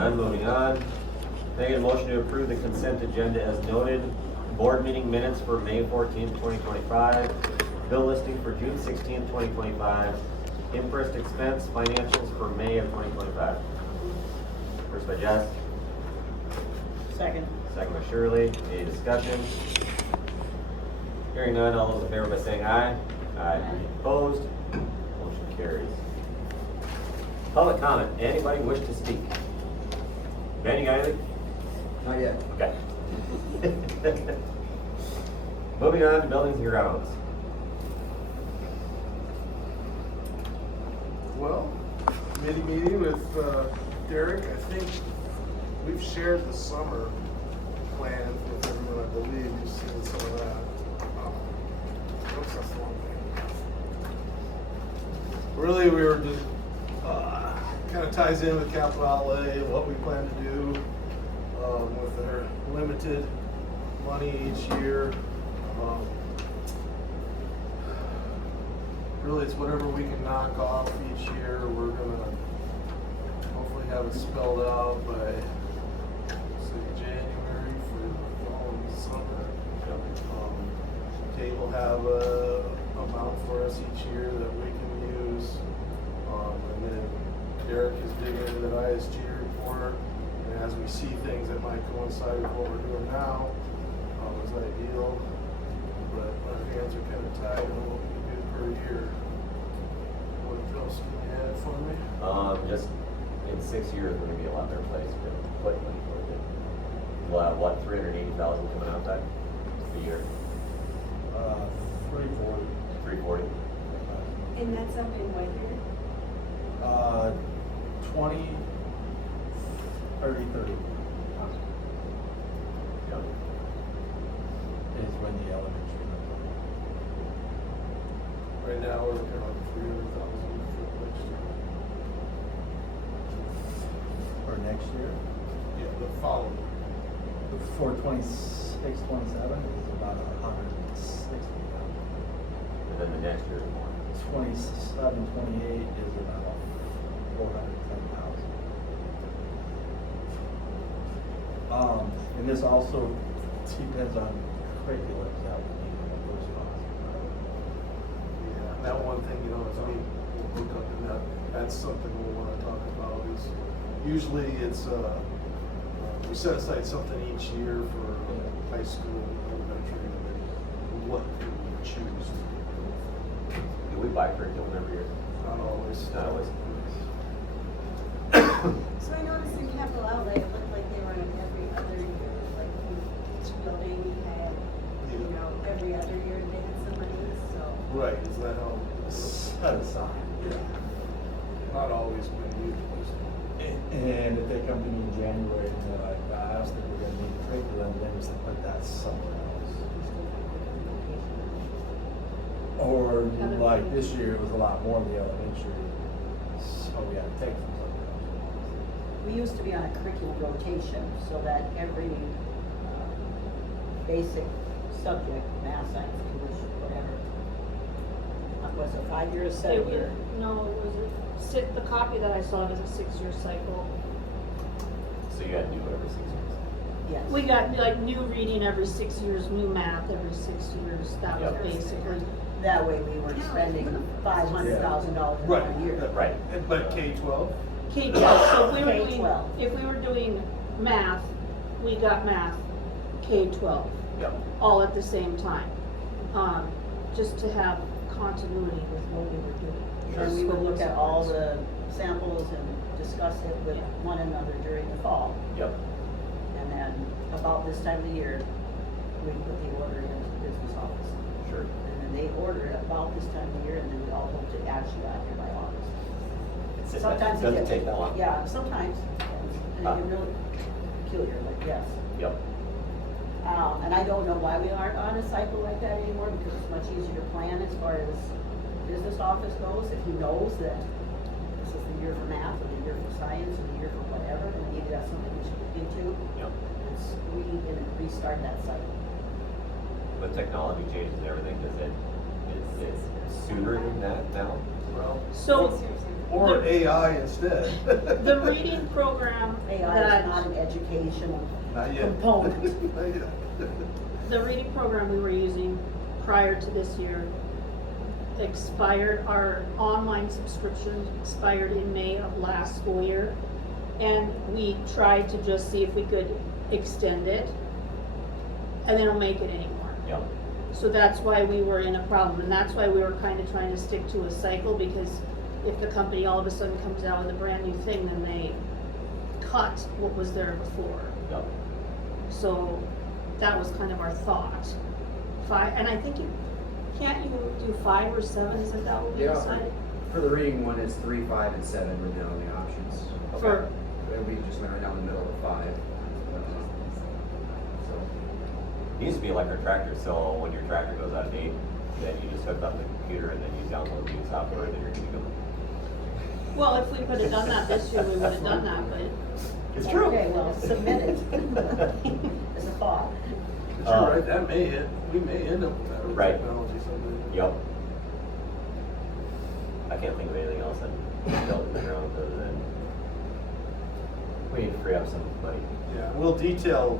none, moving on. Can I get a motion to approve the consent agenda as noted? Board meeting minutes for May 14th, 2025. Bill listing for June 16th, 2025. Interest expense financials for May of 2025. First by Jess. Second. Second by Shirley. Any discussion? Hearing none, all those in favor by saying aye. Aye. Opposed? Motion carries. Public comment. Anybody wish to speak? Ben, you got anything? Not yet. Okay. Moving on to buildings and grounds. Well, committee meeting with Derek. I think we've shared the summer plan with everyone. I believe you've seen some of that. What's that long thing? Really, we were just kind of ties in with capital outlay and what we plan to do with our limited money each year. Really, it's whatever we can knock off each year. We're gonna hopefully have it spelled out by, say, January for fall and summer. Kate will have a amount for us each year that we can use. And then Derek is digging into the ISG report. And as we see things that might coincide with what we're doing now, is ideal. But our hands are kind of tied on what we can do per year. What else can you add for me? Just in 6 years, we're gonna be a lot better place. We're gonna put money towards it. We'll have what, 380,000 coming out that a year? 340. 340. And that's up in what year? 20, 30, 30 Yep. is when the elementary. Right now, we're looking at like 300,000 for next year. For next year. Yeah, the following. For 26, 27 is about 160,000. And then the next year is more. 27, 28 is about 410,000. And this also depends on curriculums that we need in the first class. Yeah, and that one thing, you know, is we'll look up in that, that's something we'll want to talk about is usually it's, we set aside something each year for high school, elementary, and then what do we choose? Do we buy curriculum every year? Not always. Not always. So I noticed in capital outlay, it looked like they were in every other year, like each building had, you know, every other year they had some money, so. Right, is that how? Set aside. Yeah. Not always been utilized. And if they come to me in January and they're like, I asked if we're gonna need curriculum, then it's like, but that's somewhere else. Or like this year, it was a lot more in the elementary, so we had to take from somewhere else. We used to be on a curriculum rotation, so that every basic subject, math, science, English, whatever, was a 5 year, 7 year. No, it was the copy that I saw was a 6-year cycle. So you had to do it every 6 years. Yes. We got like new reading every 6 years, new math every 6 years. That was Yep. basically. That way we weren't spending $500,000 Right. a year. Right. But K-12? K-12, so if we were doing, K-12. if we were doing math, we got math, K-12, Yep. all at the same time. Just to have continuity with what we were doing. And we would look at all the samples and discuss it with Yeah. one another during the fall. Yep. And then about this time of the year, we put the order into the business office. Sure. And then they order it about this time of the year, and then we all hope to actually got here by August. Sometimes it Doesn't gets- take that long. Yeah, sometimes. And it get really peculiar, but yes. Yep. And I don't know why we aren't on a cycle like that anymore, because it's much easier to plan as far as business office goes. If he knows that this is the year for math, or the year for science, or the year for whatever, and maybe that's something we should look into. Yep. We need to restart that cycle. With technology changes and everything, is it sooner than that now? Well, So, Or AI instead. The reading program AI is not an that, educational Not yet. component. Not yet. the reading program we were using prior to this year expired, our online subscription expired in May of last school year. And we tried to just see if we could extend it, and they don't make it anymore. Yep. So that's why we were in a problem, and that's why we were kind of trying to stick to a cycle, because if the company all of a sudden comes out with a brand new thing, then they cut what was there before. Yep. So that was kind of our thought. And I think can't you do 5 or 7, isn't that what we Yeah, decided? for the reading one, it's 3, 5, and 7 were the only options. For, And we just went right down the middle of 5. So, It used to be like our tractor, so when your tractor goes out of date, then you just hook up the computer and then you download the new software and then you're good to go. well, if we could have done that this year, we would have done that, but It's true. Okay, well, submit it as a thought. But you're right, that may, we may end up with that with Right. technology someday. Yep. I can't think of anything else that built in the ground other than we need to free up some money. Yeah, we'll detail,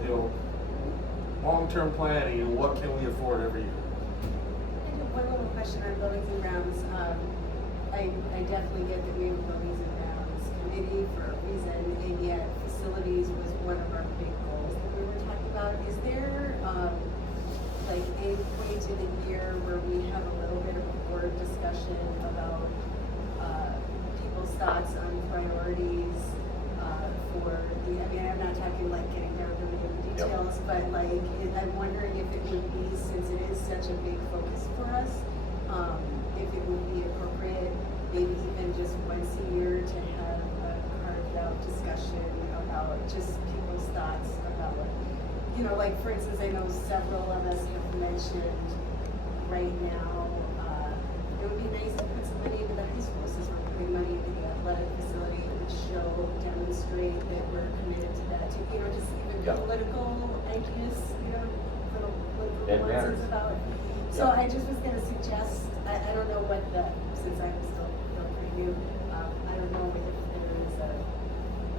long-term planning and what can we afford every year. I have one little question on buildings and grounds. I definitely get that we have a buildings and grounds committee for a reason, and yet facilities was one of our big goals that we were talking about. Is there, like any point in the year where we have a little bit of a board discussion about, people's thoughts on priorities, for the, I mean, I'm not talking like getting down to the details, but like, I'm wondering if it would be, since it is such a big focus for us, if it would be appropriate, maybe even just once a year to have a carved out discussion about just people's thoughts about, like, for instance, I know several of us have mentioned right now, it would be nice to put some money into the high school, since we're putting money into the athletic facility, and show, demonstrate that we're committed to that, to, just even Yeah. political ideas, little It political matters. ones about. So Yeah. I just was gonna suggest, I don't know what since I'm still pretty new, I don't know if there is a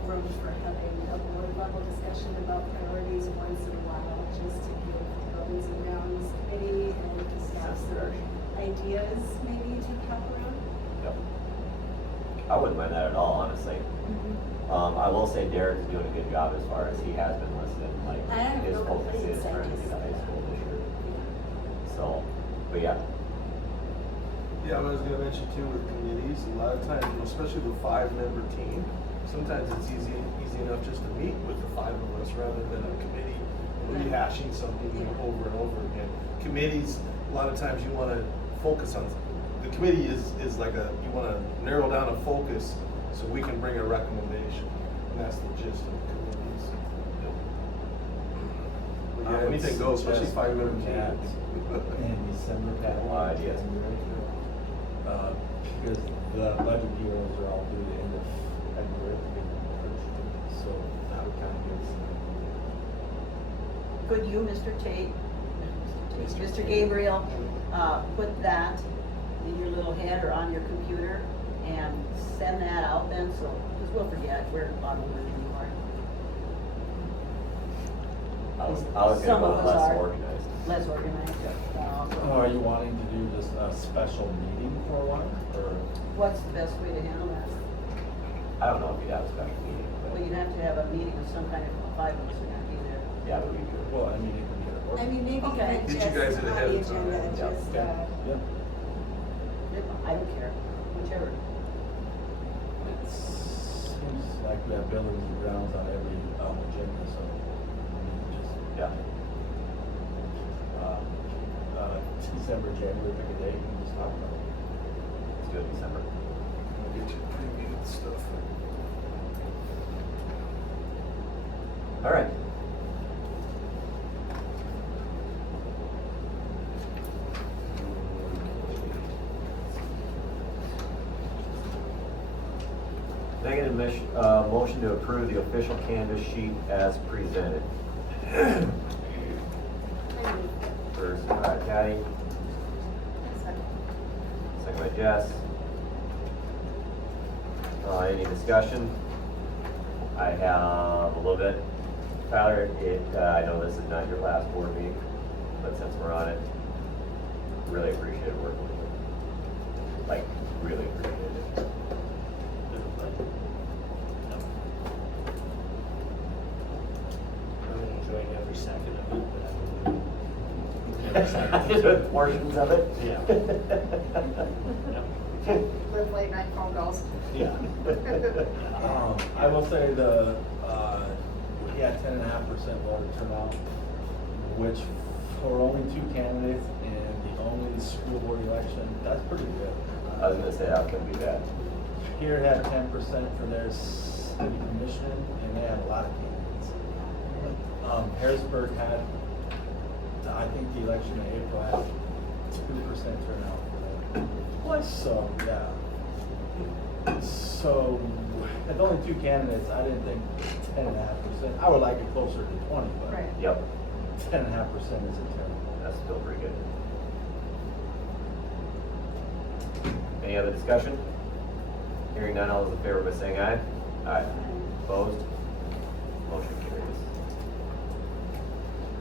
room for having a board level discussion about priorities once in a while, just to give the buildings and grounds committee and to staff some ideas maybe to help around. Yep. I wouldn't mind that at all, honestly. I will say Derek is doing a good job as far as he has been listening, like, I have his no focus is complaints, I trying to just- get to high school this year. So, but yeah, Yeah, I was gonna mention too with committees, a lot of times, especially the 5-member team, sometimes it's easy enough just to meet with the 5 of us rather than a committee rehashing something over and over again. Committees, a lot of times you wanna focus on, the committee is like you wanna narrow down a focus so we can bring a recommendation. And that's the gist of committees. But yeah, anything goes, especially 5-member teams. In December, Pat. A lot of ideas. Because the budget hearings are all due the end of February, so that would kind of give us. Could you, Mr. Tate, Mr. Tate. Gabriel, put that in your little head or on your computer and send that out then, so, because we'll forget, we're on the word anymore. I was gonna Some go of us less are. organized. Less organized. Are you wanting to do just a special meeting for one, or? What's the best way to handle that? I don't know if you'd have a special meeting, Well, but you'd have to have a meeting of some kind of 5 of us are gonna be there. yeah, it would be good. Well, I mean, it could be a work. I mean, maybe Okay. even Get you guys just in on ahead the of time. agenda, Yeah. just, Yep. I don't care, whichever. It seems like we have buildings and grounds on every agenda, so I mean, just, Yeah. December, January, pick a date and just talk about it. Let's do it December. Get you previewed stuff. All right. Negative motion to approve the official canvas sheet as presented. First by Patty, second by Jess. Any discussion? I have a little bit. Tyler, I know this is not your last board meeting, but since we're on it, really appreciate working with you. Like, really appreciate it. I'm enjoying every second of it, but I'm every second. Just portions of it? Yeah. Yep. With late night phone calls. Yeah. I will say we had 10.5% voter turnout, which for only 2 candidates and the only school board election, that's pretty good. I was gonna say, that couldn't be bad. Here had 10% for their city commission, and they had a lot of candidates. Harrisburg had, I think the election in April had 2% turnout for them. What? So, yeah. So, with only 2 candidates, I didn't think 10.5%. I would like it closer to 20, but Right. Yep, 10.5% isn't terrible. that's still pretty good. Any other discussion? Hearing none, all those in favor by saying aye. Aye. Opposed? Motion carries.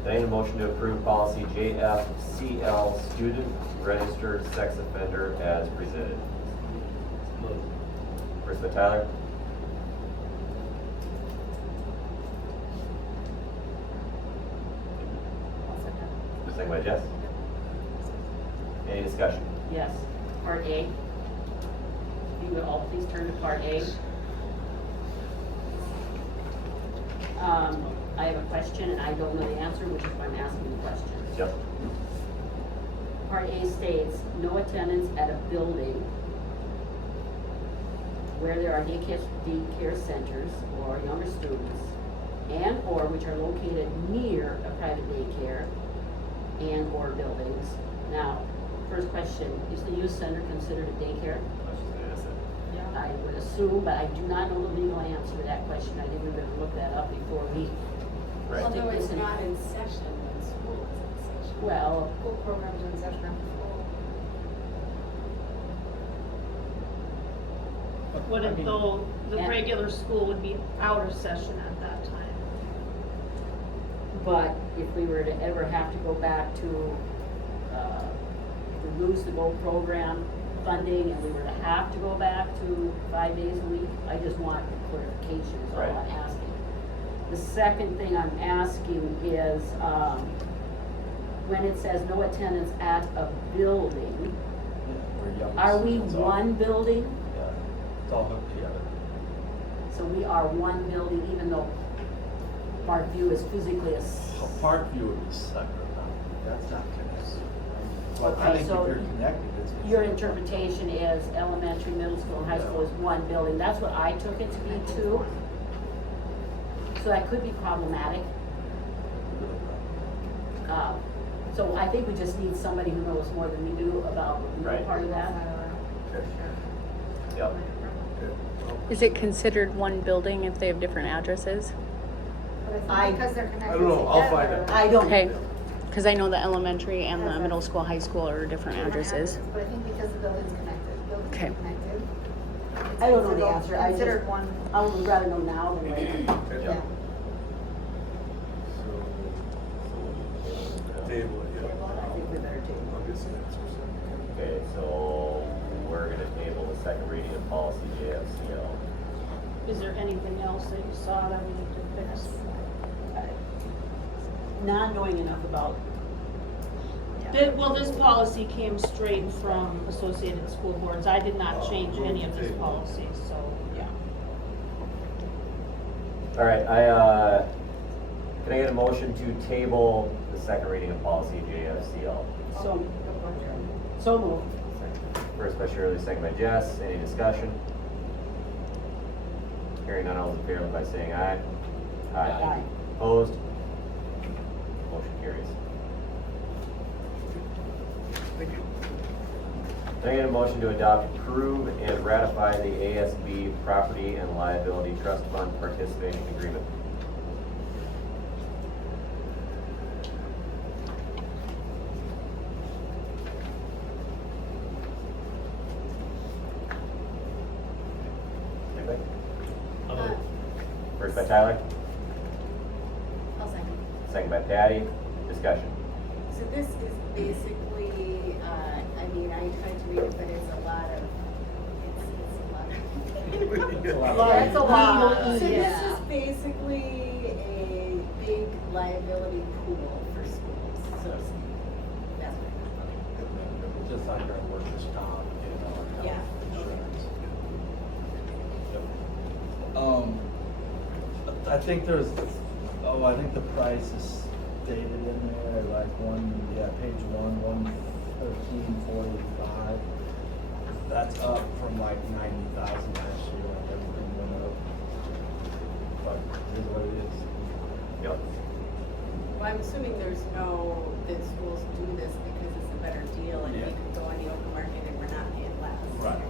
Can I get a motion to approve policy JFCL, student registered sex offender as presented? Move. First by Tyler. Second by Jess. Any discussion? Yes, part A. You would all please turn to part A. I have a question and I don't know the answer, which is why I'm asking the question. Yep. Part A states, no attendance at a building where there are daycare centers or younger students and/or which are located near a private daycare and/or buildings. Now, first question, is the youth center considered a daycare? I was just gonna ask that. I would assume, but I do not know the legal answer to that question. I didn't even look that up before we. Right. Well, Although it's not in session when school is in session. Well, School programs are in session after school. Would I it mean, though, the Yeah. regular school would be out of session at that time? but if we were to ever have to go back to, if we lose the GO program funding and we were to have to go back to 5 days a week, I just want clarification is all Right. I'm asking. The second thing I'm asking is, when it says no attendance at a building, We're young. are we It's all- one building? Yeah, it's all hooked together. So we are one building, even though Parkview is physically Parkview would be separate, that's not connected. But I Okay, think if so you're connected, it's. your interpretation is elementary, middle school, and high school is one building. That's what I took it to be too. So that could be problematic. So I think we just need somebody who knows more than we do about the legal Right. part of that. Yep. Is it considered one building if they have different addresses? But I I- think because they're connected I don't know, I'll find together, out. I don't. Okay, because I know the elementary and the middle school, high school are different addresses. But I think because the building's connected, Okay. connected. it's I don't know the considered- answer. I just, Considered one. I would rather know now than later. Yeah. Table it, yeah. I think we better take. I'll get some answers. Okay, so we're gonna table the second reading of policy JFCL. Is there anything else that you saw that we need to fix? Not knowing enough about, Well, this policy came straight from Associated School Boards. I did not change any of these policies, so, yeah. All right, can I get a motion to table the second reading of policy JFCL? so moved. First by Shirley, second by Jess. Any discussion? Hearing none, all those in favor by saying aye. Aye. Opposed? Motion carries. Thank you. Can I get a motion to adopt, approve, and ratify the ASB Property and Liability Trust Fund Participation Agreement? Second I'll move. First by Tyler, I'll second. second by Patty. Discussion. So this is basically, I mean, I tried to read it, but it's a lot of, it's a lot of. That's a lot. So this Yeah. is basically a big liability pool for schools, so to speak. That's what Just like our workers' comp, you know, our Yeah. health insurance. Yep. I think I think the price is stated in there, like page 113.45. That's up from like 90,000 last year, like everything went up. But it is what it is. Yep. Well, I'm assuming that schools do this because it's a better deal and you Yeah. can go on the open market and we're not paying less. Right.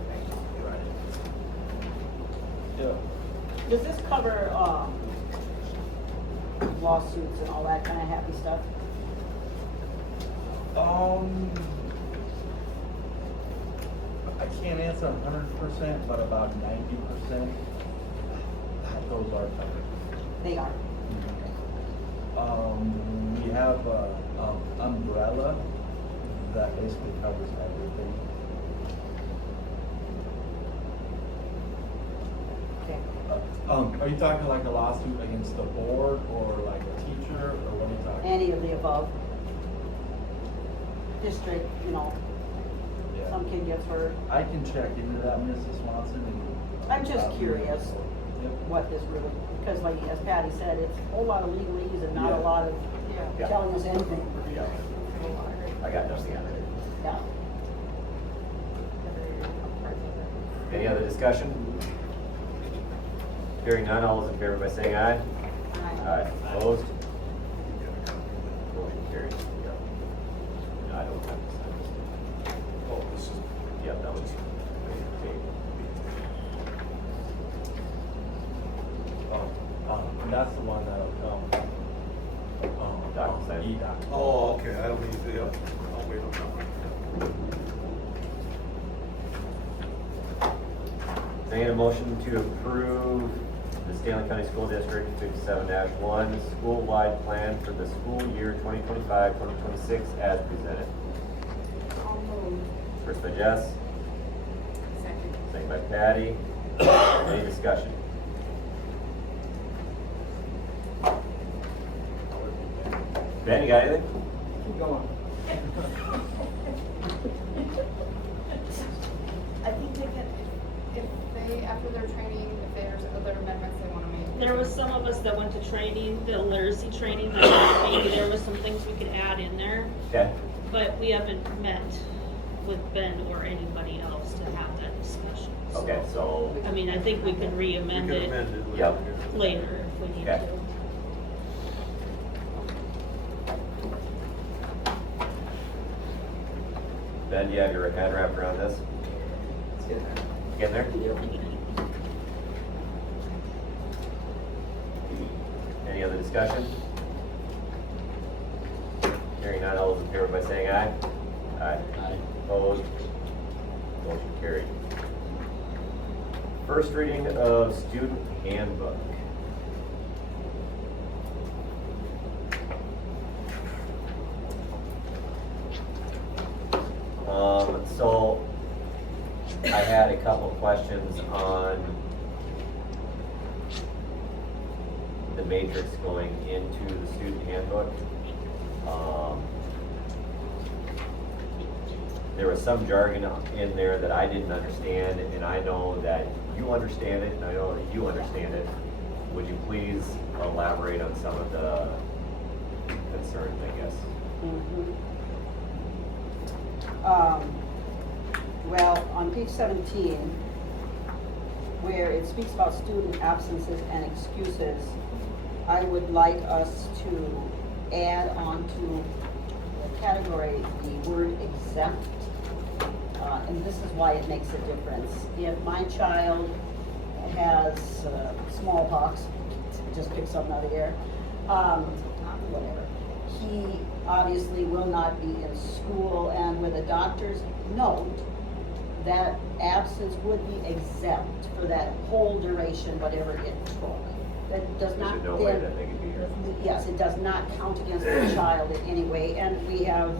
Yeah. Does this cover, lawsuits and all that kind of happy stuff? I can't answer 100%, but about 90%, those are covered. They are. We have a umbrella that basically covers everything. Okay. Are you talking like a lawsuit against the board or like a teacher, or what are you talking? Any of the above. District, Yeah. some kid gets hurt. I can check into that, Mrs. Swanson. I'm just curious Yep. what this really, because like, as Patty said, it's a whole lot of legalese and not Yeah. a lot of Yeah. telling us anything. Yeah. I got nothing on it. Yeah. Any other discussion? Hearing none, all those in favor by saying aye. Aye. Opposed? Motion carries. Yep. No, I don't have to sign this. Oh, this is. Yep, that was. And that's the one that'll come. DocuSign. E-doc. Oh, okay, I don't need to, yep, I'll wait on that. Can I get a motion to approve the Stanley County School District 57-1 school-wide plan for the school year 2025-2026 as presented? I'll move. First by Jess, Second. second by Patty. Any discussion? Ben, you got anything? Keep going. I think they can, if they, after their training, if there's other amendments they wanna make. There was some of us that went to training, the literacy training, that maybe there was some things we could add in there, Okay. but we haven't met with Ben or anybody else to have that discussion. So, Okay, so, I mean, I think we can re-amend We can it amend it Yep. later if we need Okay. to. Ben, do you have your head wrapped around this? Let's get that. Getting there? Any other discussion? Hearing none, all those in favor by saying aye. Aye. Opposed? Motion carried. First reading of student handbook. So I had a couple questions on the matrix going into the student handbook. There was some jargon in there that I didn't understand, and I know that you understand it, and I know that you understand it. Would you please elaborate on some of the concerns, I guess? Well, on page 17, where it speaks about student absences and excuses, I would like us to add on to the category the word exempt. And this is why it makes a difference. If my child has smallpox, just pick something out of the air, whatever, he obviously will not be in school, and with a doctor's note, that absence would be exempt for that whole duration, whatever it took. That does There's not no way then- that they could be here. Yes, it does not count against the child in any way, and we have,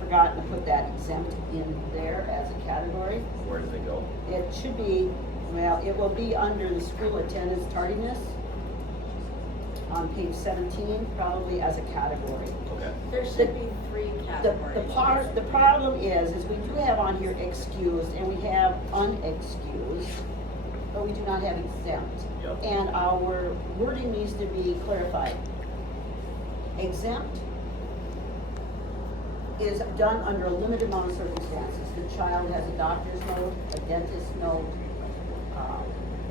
forgotten to put that exempt in there as a category. Where does it go? It should be, well, it will be under the school attendance tardiness on page 17, probably as a category. Okay. There should be 3 categories. The problem is we do have on here excused and we have unexcused, but we do not have exempt. Yep. And our wording needs to be clarified. Exempt is done under a limited amount of circumstances. The child has a doctor's note, a dentist's note,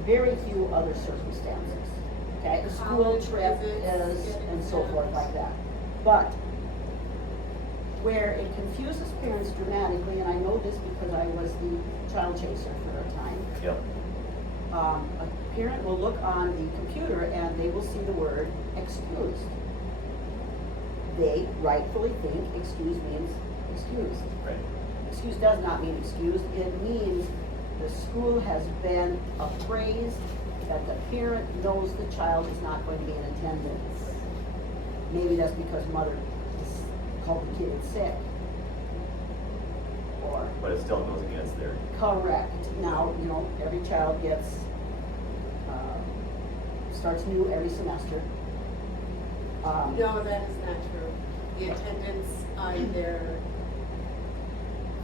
very few other circumstances. Okay, a school College trip visits, is, getting and so forth exams. like that. But where it confuses parents dramatically, and I know this because I was the child chaser for a time, Yep. a parent will look on the computer and they will see the word excused. They rightfully think excuse means excused. Right. Excuse does not mean excused, it means the school has been appraised that the parent knows the child is not going to be in attendance. Maybe that's because mother is called the kid in sick. Or, But it still goes against their, correct, now, you know, every child gets, starts new every semester. No, that is not true. The attendance on their,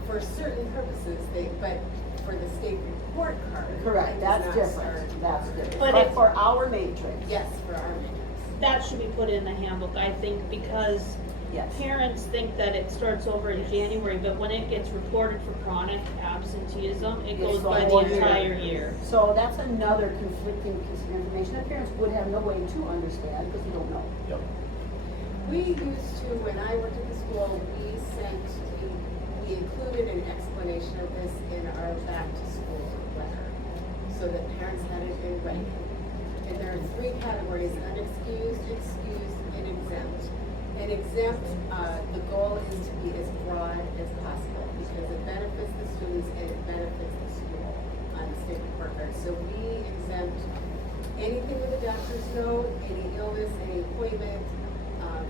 for certain purposes, but for the state report card. Correct, it that's does not different, start. that's different. But But if- for our matrix. Yes, for our matrix. That should be put in the handbook, I think, because Yes. parents think that it starts over in January, but when it gets reported for chronic absenteeism, it It's goes the by the whole year. entire year. So that's another conflicting piece of information that parents would have no way to understand because they don't know. yep. We used to, when I worked at the school, we included an explanation of this in our back to school letter, so that parents had it in writing. And there are 3 categories: unexcused, excused, and exempt. And exempt, the goal is to be as broad as possible because it benefits the students and it benefits the school on the state report card. So we exempt anything with a doctor's note, any illness, any appointment.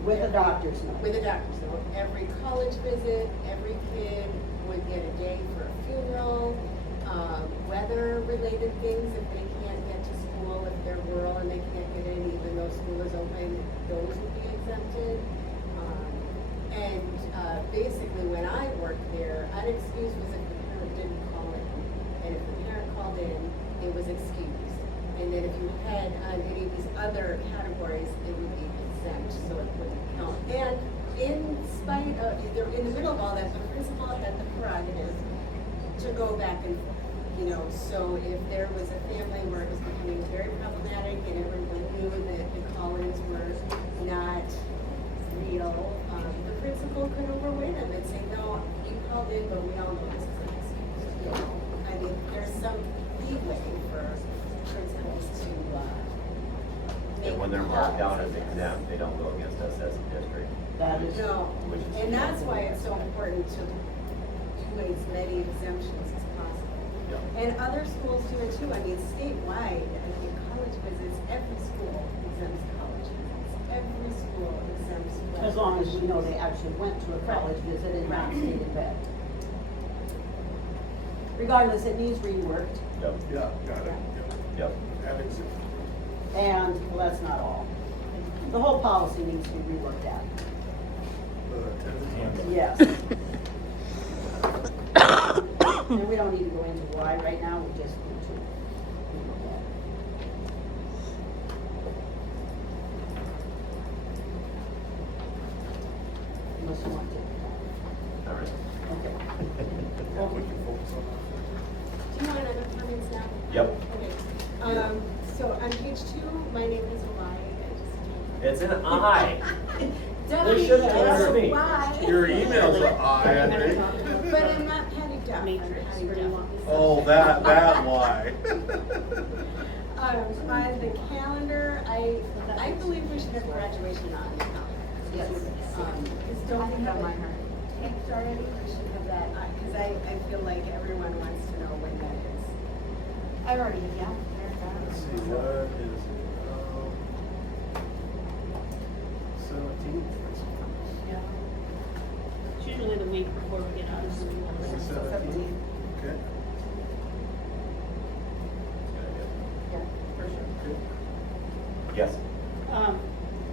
With a doctor's note. With a doctor's note. Every college visit, every kid would get a day for a funeral, weather-related things if they can't get to school, if they're rural and they can't get in even though school is open, those would be exempted. Basically, when I worked there, unexcused was if the parent didn't call in. And if the parent called in, it was excused. And then if you had on any of these other categories, it would be exempt, so it wouldn't count. And in spite of, in the middle of all that, the principal had the prerogative to go back and forth. You know, so if there was a family where it was becoming very problematic and everyone knew that the call-ins were not real, the principal could overweigh them and say, no, you called in, but we all know this is an excuse. You know, I mean, there's some leeway for principals to, And when they're marked down as exempt, they don't go against us as a district. That is. No, Which is- and that's why it's so important to do as many exemptions as possible. Yep. And other schools do it too. I mean, statewide, I mean, college visits, every school exempts college visits. Every school exempts. As long as we know they actually went to a college visit and not stayed in bed. Regardless, it needs reworked, Yep, Yeah, got it. yep. That exempt. and, well, that's not all. The whole policy needs to be reworked at. Attendance. Yes. And we don't need to go into why right now, we just need to relook at it. Unless you want to take it All right. back. Okay. We can focus on that. Do you want another comments now? Yep. Okay. So on page 2, my name is Y. It's an I. Definitely should is be. Y. Your email's an I, I think. But I'm not Patty Duff, I'm Matrix, Patty where do you Duff. want this? Oh, that why. On the calendar, I believe we should have graduation on the calendar. Yes. Because don't we have taped already? We should have that, cause I feel like everyone wants to know when that is. I've already, yeah, there's that. Let's see, what is it? 17th? Yeah. It's usually the week before we get out of school. So 17th? Okay. Yeah, for sure. Yes.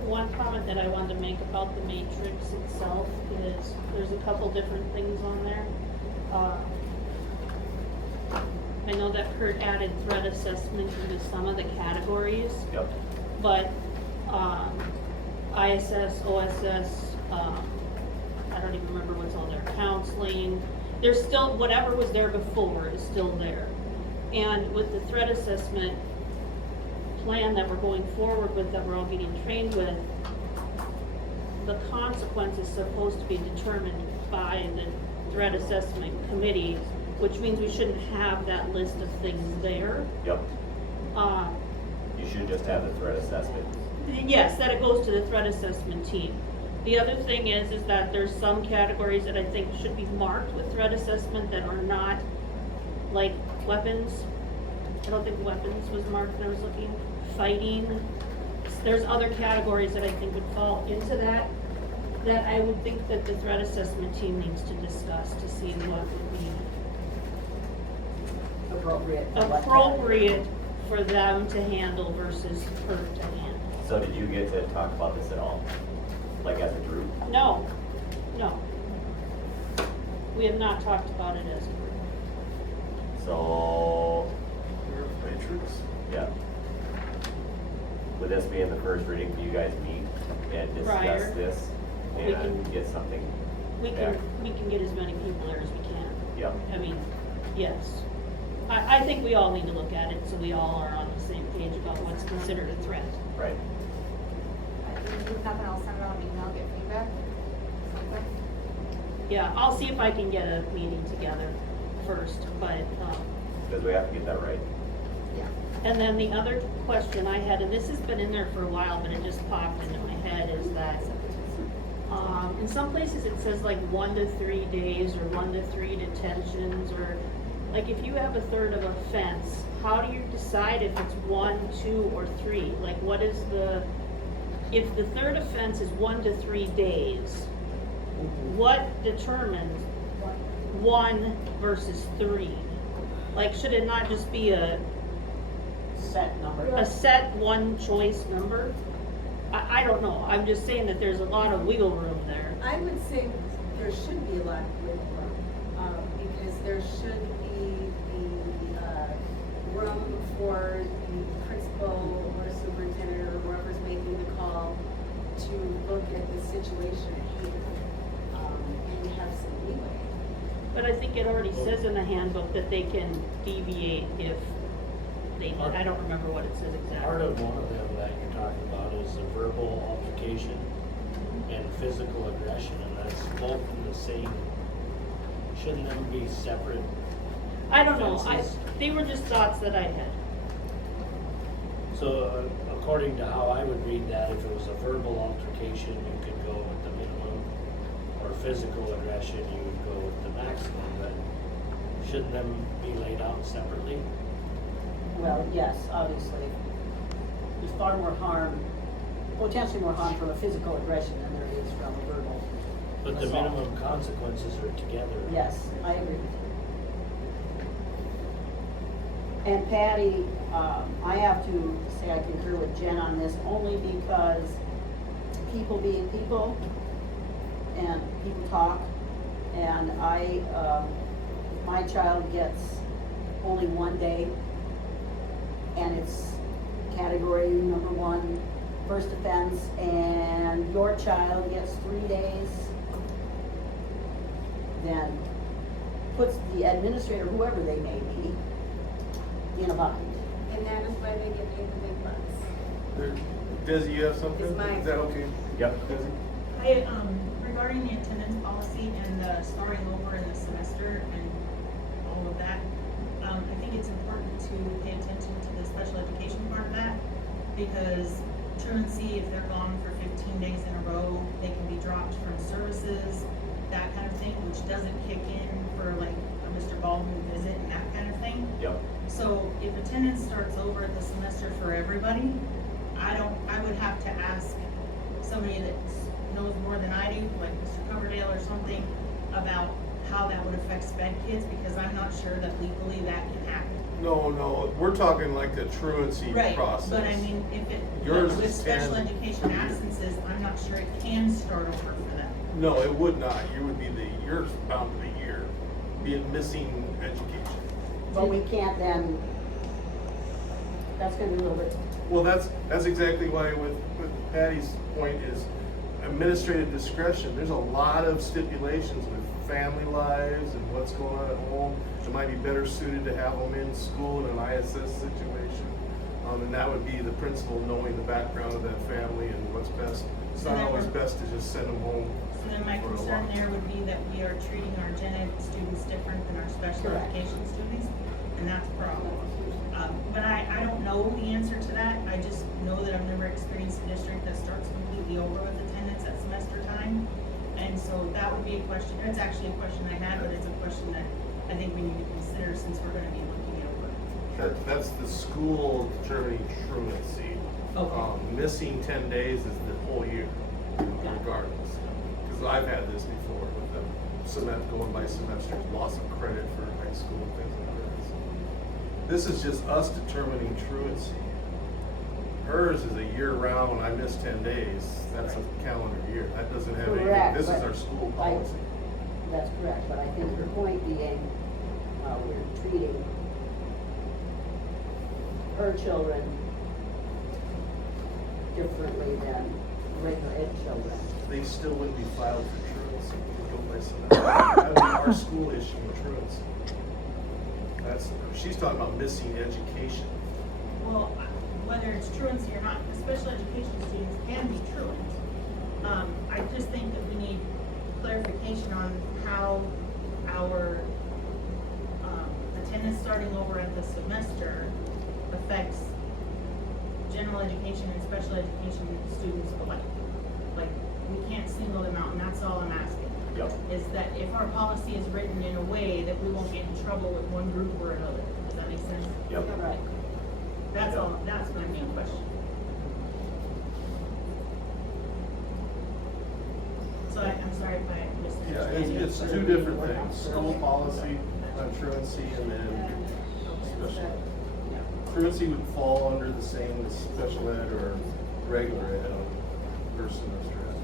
One comment that I wanted to make about the matrix itself is there's a couple different things on there. I know that Kurt added threat assessment into some of the categories, Yep. but, ISS, OSS, I don't even remember what's on there, counseling, there's still, whatever was there before is still there. And with the threat assessment plan that we're going forward with, that we're all getting trained with, the consequence is supposed to be determined by the threat assessment committee, which means we shouldn't have that list of things there. Yep. Um, You should just have the threat assessment. Yes, that it goes to the threat assessment team. The other thing is that there's some categories that I think should be marked with threat assessment that are not, like weapons. I don't think weapons was marked when I was looking. Fighting. There's other categories that I think would fall into that I would think that the threat assessment team needs to discuss to see what would be Appropriate. for what appropriate for them to handle versus her to handle. So did you get to talk about this at all? Like as a group? No, no. We have not talked about it as a group. So, Matrix? yeah. Would this be in the first reading for you guys meet and discuss Prior. this We and can- get something We back? can get as many people there as we can. Yep. I mean, yes. I think we all need to look at it so we all are on the same page about what's considered a threat. Right. If nothing else, send it on email, get feedback, something. Yeah, I'll see if I can get a meeting together first, but, Because we have to get that right. Yeah. and then the other question I had, and this has been in there for a while, but it just popped into my head, is that, in some places it says like 1 to 3 days or 1 to 3 detentions, or like if you have a third of offense, how do you decide if it's 1, 2, or 3? Like what is if the third offense is 1 to 3 days, what determines 1 versus 3? Like should it not just be a Set number. set one choice number? I don't know, I'm just saying that there's a lot of wiggle room there. I would say there should be a lot of wiggle room, because there should be the room for the principal or superintendent or whoever's making the call to look at the situation at hand, and have some leeway. But I think it already says in the handbook that they can deviate if they, I don't remember what it says Part exactly. of one of them that you're talking about is the verbal altercation and physical aggression, and that's both in the same, shouldn't them be separate? I don't know, offenses? they were just thoughts that I had. So according to how I would read that, if it was a verbal altercation, you could go with the minimum, or physical aggression, you would go with the maximum, but shouldn't them be laid out separately? Well, yes, obviously. There's far more harm, potentially more harm from a physical aggression than there is from a verbal. But the assault. minimum consequences are together. Yes, I agree with you. And Patty, I have to say I concur with Jen on this only because people being people and people talk. And my child gets only 1 day and it's category number 1, first offense, and your child gets 3 days, then puts the administrator, whoever they may be, in a bind. And that is why they get paid the big bucks. Desi, you have something? It's my- Is that okay? Yep. Desi? Regarding the attendance policy and the starting over in the semester and all of that, I think it's important to pay attention to the special education part of that, because truancy, if they're gone for 15 days in a row, they can be dropped from services. that kind of thing, which doesn't kick in for like a Mr. Baldwin visit and that kind of thing. Yep. So if attendance starts over at the semester for everybody, I would have to ask somebody that knows more than I do, like Mr. Coverdale or something, about how that would affect sped kids, because I'm not sure that legally that can happen. No, we're talking like the truancy Right, process. but I mean, if it, Yours with is special 10. education absences, I'm not sure it can start over for them. No, it would not. You would be you're bound to the year, being missing education. But we can't then, that's gonna be a little bit, Well, that's exactly why with Patty's point is administrative discretion. There's a lot of stipulations with family lives and what's going on at home. It might be better suited to have them in school in an ISS situation. And that would be the principal knowing the background of that family and what's best. It's So not then always we're- best to just send them home. So then my for a concern while. there would be that we are treating our gen ed students different than our special Correct. education students, and that's a problem. But I don't know the answer to that. I just know that I've never experienced a district that starts completely over with attendance at semester time. And so that would be a question, it's actually a question I had, but it's a question that I think we need to consider since we're gonna be looking it over. That's the school determining truancy. Okay. Missing 10 days is the whole year, regardless. Because I've had this before with the going by semesters, loss of credit for high school and things like that. This is just us determining truancy. Hers is a year round. When I miss 10 days, that's a calendar year. That doesn't have anything. Correct, This is but our school I- policy. that's correct, but I think your point being, we're treating her children differently than regular ed children. They still wouldn't be filed for truancy. They go by semester. That would be our school issuing truancy. She's talking about missing education. Well, whether it's truancy or not, the special education students can be truant. I just think that we need clarification on how our, attendance starting over at the semester affects general education and special education students alike. Like, we can't single them out, and that's all I'm asking. Yep. Is that if our policy is written in a way that we won't get in trouble with one group or another. Does that make sense? Yep. Right. That's Yep. all, that's my main question. So I'm sorry if I Yeah, misunderstood you. it's two different things. School policy on truancy and then special. Truancy would fall under the same as special ed or regular ed on first semester ed.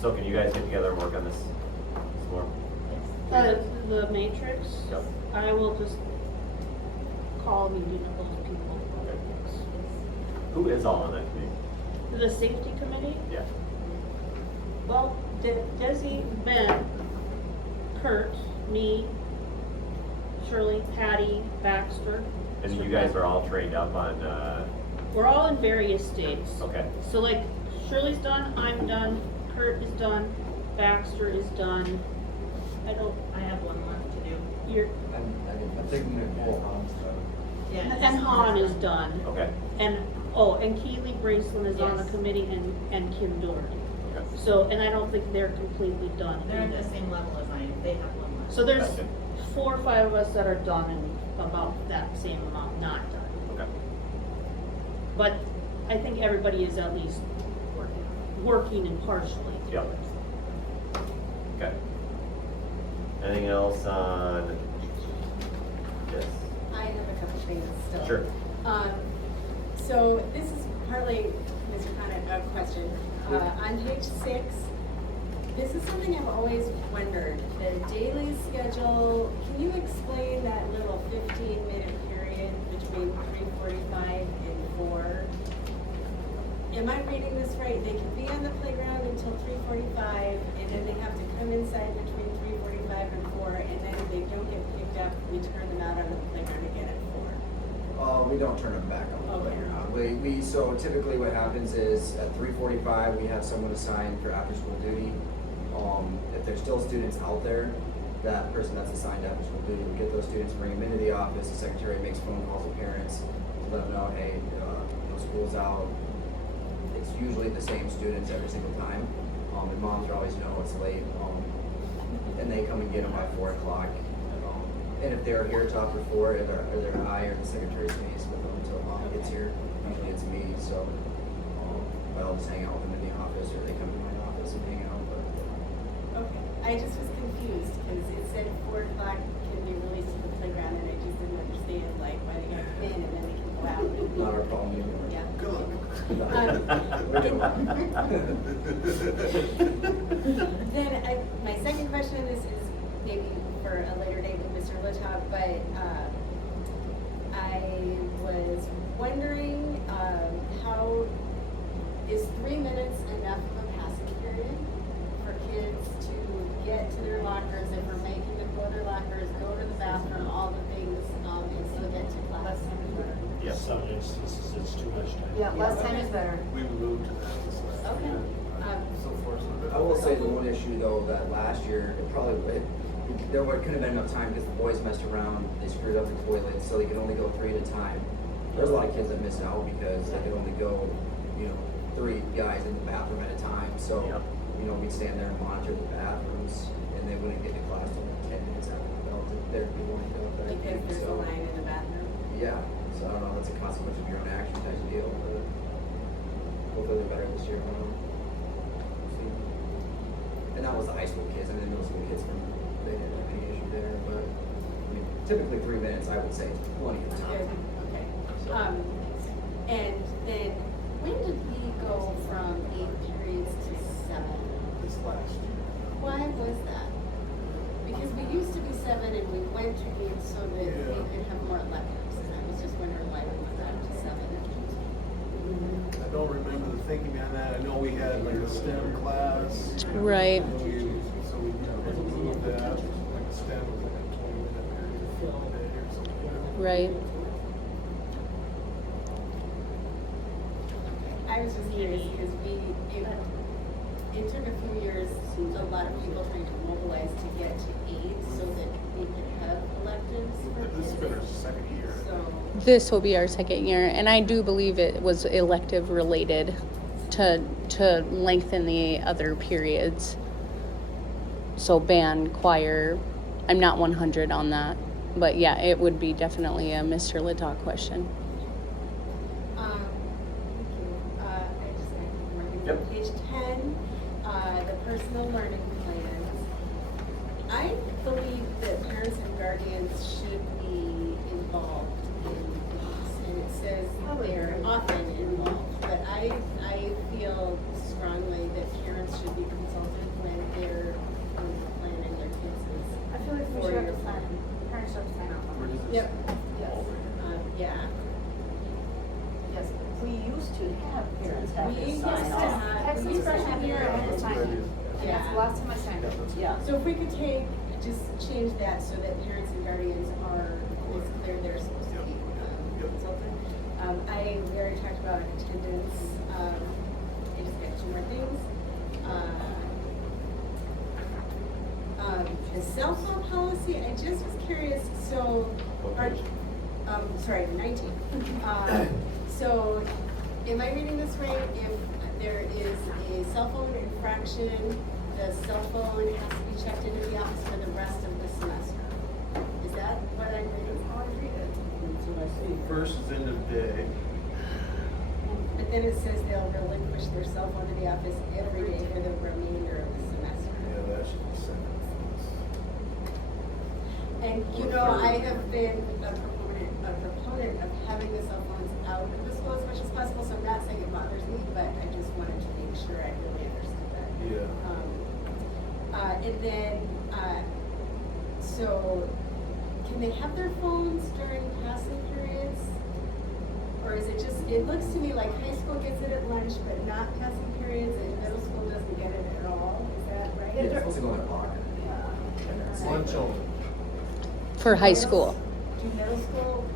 So can you guys get together and work on this some more? The matrix, Yep. I will just call a meeting of those people. Who is all on that committee? The safety committee, Yeah. well, Desi, Ben, Kurt, me, Shirley, Patty, Baxter. And you guys are all trained up on, We're all in various states. okay. So like Shirley's done, I'm done, Kurt is done, Baxter is done. I have one left to do. You're, I'm taking Nicole Holmes stuff. Yeah. and Han is done. Okay. And Keely Braceland is on the Yes. committee and Kim Doherty. Okay. So, and I don't think they're completely done. They're at the same level as I am. They have one left. So there's Gotcha. 4 or 5 of us that are done and about that same amount not done. Okay. But I think everybody is at least working impartially. Yep. Okay. Anything else on? Yes. I have a couple things still. Sure. So this is partly, Mr. Conant, a question. On page 6, this is something I've always wondered. The daily schedule, can you explain that little 15-minute period between 3:45 and 4? Am I reading this right? They can be on the playground until 3:45, and then they have to come inside between 3:45 and 4, and then if they don't get picked up, we turn them out on the playground again at 4. We don't turn them back on the Okay. playground. So typically what happens is at 3:45, we have someone assigned for after-school duty. If there's still students out there, that person that's assigned after-school duty will get those students, bring them into the office, the secretary makes phone calls to parents to let them know, hey, school's out. It's usually the same students every single time. And moms are always, it's late, and they come and get them by 4 o'clock. And if they're here till after 4, either I or the secretary stays with them until mom gets here. Usually it's me, so, but I'll just hang out with them in the office, or they come to my office and hang out, but. Okay, I just was confused, because it said 4 o'clock can be released to the playground, and I just didn't understand, like, why they got to come in and then they can go out. Not our problem anymore. Yeah. Good luck. We're doing well. Then my second question is maybe for a later date with Mr. Littop, but I was wondering how is 3 minutes enough of a passing period for kids to get to their lockers, if we're making them go to their lockers, go to the bathroom, all the things, and still get to class? In some instances, it's too much time. Yeah, less time is better. We moved to that this last Okay. year. So fortunate. I will say the one issue though, that last year, there couldn't have been enough time because the boys messed around, they screwed up the toilets, so they could only go 3 at a time. There's a lot of kids that missed out because they could only go, 3 guys in the bathroom at a time, so, Yep. We'd stand there and monitor the bathrooms, and they wouldn't get to class till 10 minutes after the bell, there'd be lined up. I Because think, there's a so. line in the bathroom? Yeah, so I don't know, that's a consequence of your own action type of deal, but hopefully they're better this year. I don't know. We'll see. And that was the high school kids, I mean, the middle school kids, they didn't have any issue there, but typically 3 minutes, I would say, is plenty of Okay, time. okay. And then, when did we go from 8 periods to 7? This last year. Why was that? Because we used to be 7 and we went to 8 so that we Yeah. could have more electives, and I was just wondering why we went down to 7. I don't remember the thinking behind that. I know we had like a STEM class. Right. So we moved that, like a STEM was like a 20-minute period a day or something. Right. I was just curious because it took a few years, a lot of people trying to mobilize to get to 8 so that we could have electives for This has been our kids. second year. So, This will be our second year, and I do believe it was elective related to lengthen the other periods. So band, choir, I'm not 100 on that, but yeah, it would be definitely a Mr. Littau question. thank you. I just got one more thing. Yep. Page 10, the personal learning plans. I believe that parents and guardians should be involved in these, and it says they're often involved, but I feel strongly that parents should be consulted when they're planning their kids' I feel like we should have to sign, parents should have to sign off Where on does it. it Yep. say? Yes, Yeah. yes, please. We used to have parents have We to used sign to off. have- Have some freshman year and That's a sign good it. idea. And that's the last time I signed it. Yeah. So if we could just change that so that parents and guardians are, it's clear they're supposed to be consulted. I, we already talked about attendance, I just got 2 more things. The cell phone policy, I just was curious, so. What page? Sorry, 19. So, am I reading this right? If there is a cell phone infraction, the cell phone has to be checked into the office for the rest of the semester. Is that what I'm reading? How I read it? That's what I see. First is end of day. But then it says they'll relinquish their cell phone to the office every day for the remainder of the semester. Yeah, that should be second. And I have been a proponent of having the cell phones out of the school as much as possible, so I'm not saying it bothers me, but I just wanted to make sure I really understood that. Yeah. And then, so, can they have their phones during passing periods? Or is it just, it looks to me like high school gets it at lunch, but not passing periods, and middle school doesn't get it at all, is that right? Yeah, it's supposed to go in their pocket. Lunch only. For high school. Do middle school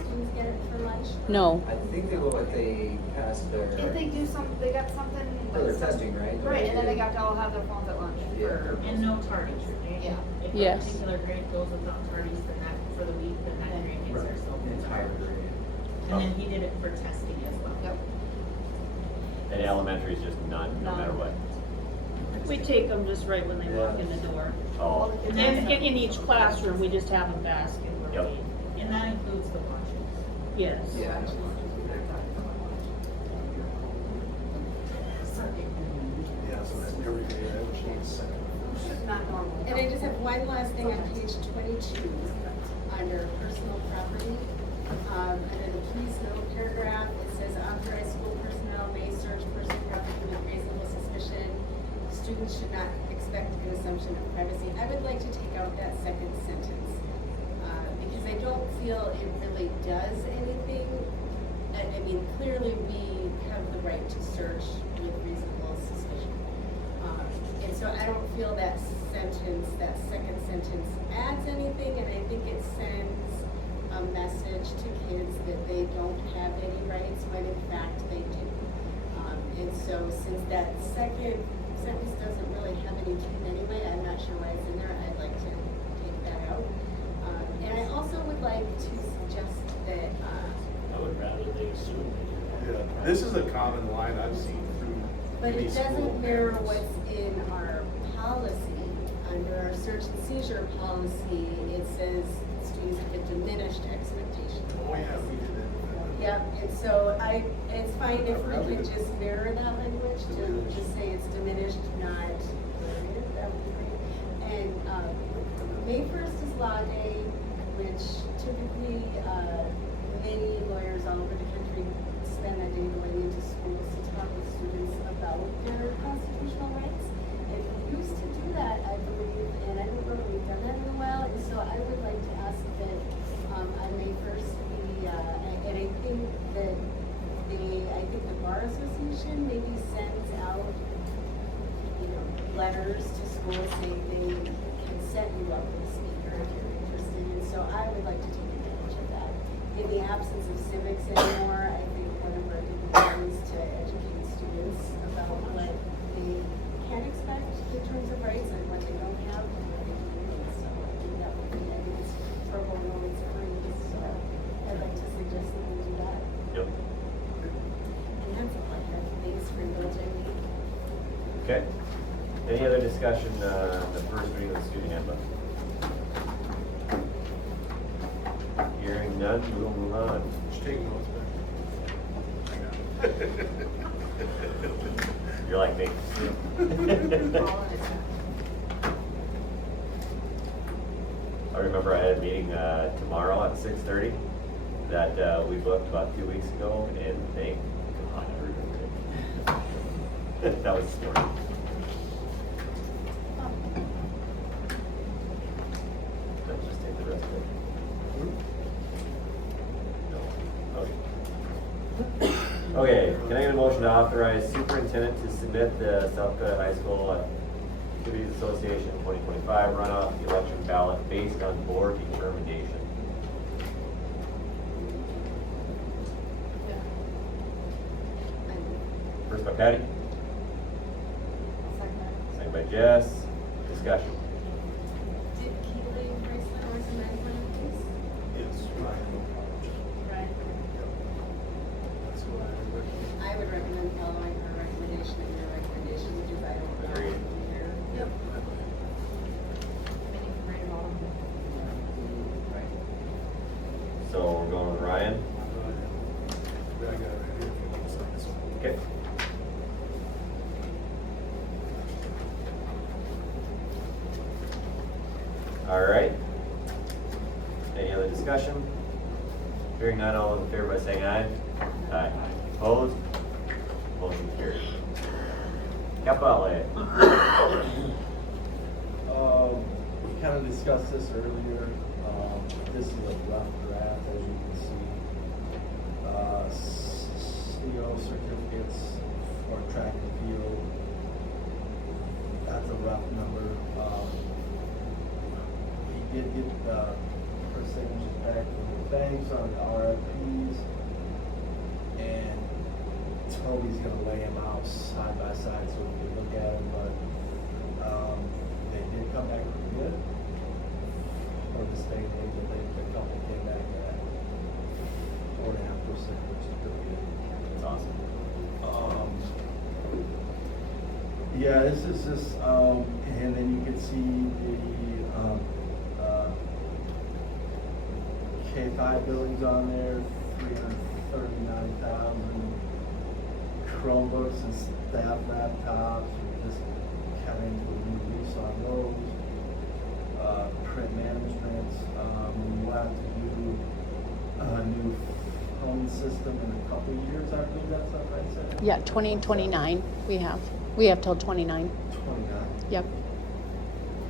students get it for lunch? No. I think they go if they pass their. If they do they got something. For their like some- testing, right? Right, and then they got to all have their phones at lunch Yeah. for. And no tardies, right? Yeah. If a Yes. particular grade goes without tardies, then that, for the week, then that grade gets their cell phone Entire charge. grade. And then he did it for testing as well. Yep. And elementary is just none, no matter what. We take them just right when they walk in the door. Oh, In each classroom, we just have a basket where Yep. we, And that includes the lunches. yes. Yeah. Yeah, so that's every day, I wish it was second. Not normal. And I just have one last thing on page 22, under personal property. Under the please note paragraph, it says authorized school personnel may search personal property with reasonable suspicion. Students should not expect an assumption of privacy. I would like to take out that second sentence, because I don't feel it really does anything. I mean, clearly we have the right to search with reasonable suspicion. And so I don't feel that sentence, that second sentence adds anything, and I think it sends a message to kids that they don't have any rights when in fact they do. And so since that second sentence doesn't really have any teeth anyway, I'm not sure why it's in there, I'd like to take that out. And I also would like to suggest that, I would rather they assume they do. Yeah, this is a common line I've seen through but any it school. doesn't mirror what's in our policy. Under our search and seizure policy, it says students have a diminished expectation. Oh, yeah, we did it. Yep, and so it's fine if we could just mirror that language, to Diminished. just say it's diminished, not limited, that would be great. And, May 1st is Law Day, which typically, many lawyers all over the country spend that day going into schools to talk with students about their constitutional rights. And we used to do that, I believe, and I don't know if we've done that in a while, and so I would like to ask that, on May 1st, and I think that I think the Bar Association maybe sends out, letters to schools saying they can set you up with a speaker if you're interested, and so I would like to take advantage of that. In the absence of civics anymore, I think one of our big goals is to educate students about what they can expect in terms of rights and what they don't have and what they do. And so I think that would be, I think it's pro bono, it's free, so I'd like to suggest that we do that. yep. And that's all I have. Thanks for indulging me. Okay. Any other discussion, the first reading of the student handbook? Hearing none, we'll move on. Just take notes back. You're like me. I remember I had a meeting, tomorrow at 6:30 that, we booked about 2 weeks ago, and thank God I remembered it. That was the story. Let's just take the rest of it. No. Okay, can I get a motion to authorize superintendent to submit the South Dakota High School Activities Association 2025 runoff election ballot based on board determination? First by Patty, second by Jess, discussion. Did Keely Chrysler recommend one of these? Yes, Ryan, no problem. Right. Yep. That's what I recommend. I would recommend following her recommendation and your recommendation, because I don't know. Agreed. either. Yep. So we're going with Ryan. I got it right here if you want to sign this one. Okay. All right. Any other discussion? Hearing none, all in favor by saying aye. Aye. Opposed? Motion carried. Capital outlay. We kind of discussed this earlier. This is a rough draft, as you can see. CO certificates for track and field. That's a rough number. We did get percentages back from the banks on the RFPs. And Toby's gonna lay them out side by side so we can look at them, but, they did come back pretty good. For the state aid, but the couple came back at 4.5%, which is pretty good. That's awesome. Yeah, this is just, and then you can see the K-5 buildings on there, 339,000. Chromebooks and staff laptops, we're just kind of into a new lease on those. Print management, we'll have to do a new phone system in a couple of years, I believe that's what I said. Yeah, 2029 we have till 29. 29. Yep.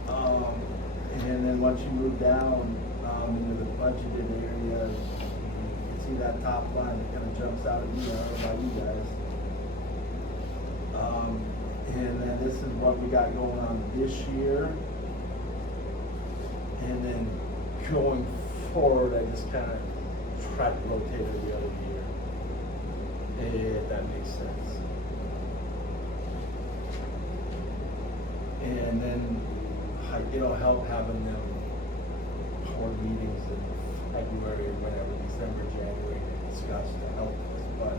And then once you move down, into the budgeted area, you can see that top line that kind of jumps out at you, I don't know about you guys. And then this is what we got going on this year. And then going forward, I just kind of try to rotate it the other year. If that makes sense. And then it'll help having them board meetings in February or whatever, December, January to discuss to help us. But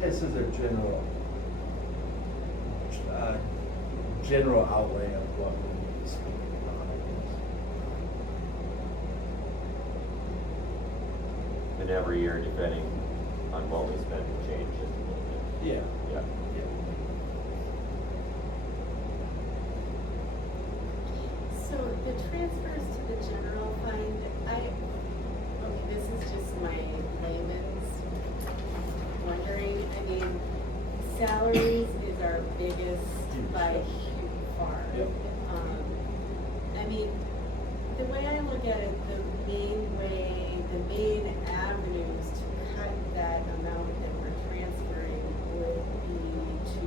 this is a general outlay of what we need to spend on it. And every year, depending on what we spend, it changes just a little bit. Yeah. Yeah. So the transfers to the general fund, okay, this is just my layman's wondering, I mean, salaries is our biggest by far. Yep. I mean, the way I look at it, the main avenues to cut that amount that we're transferring would be to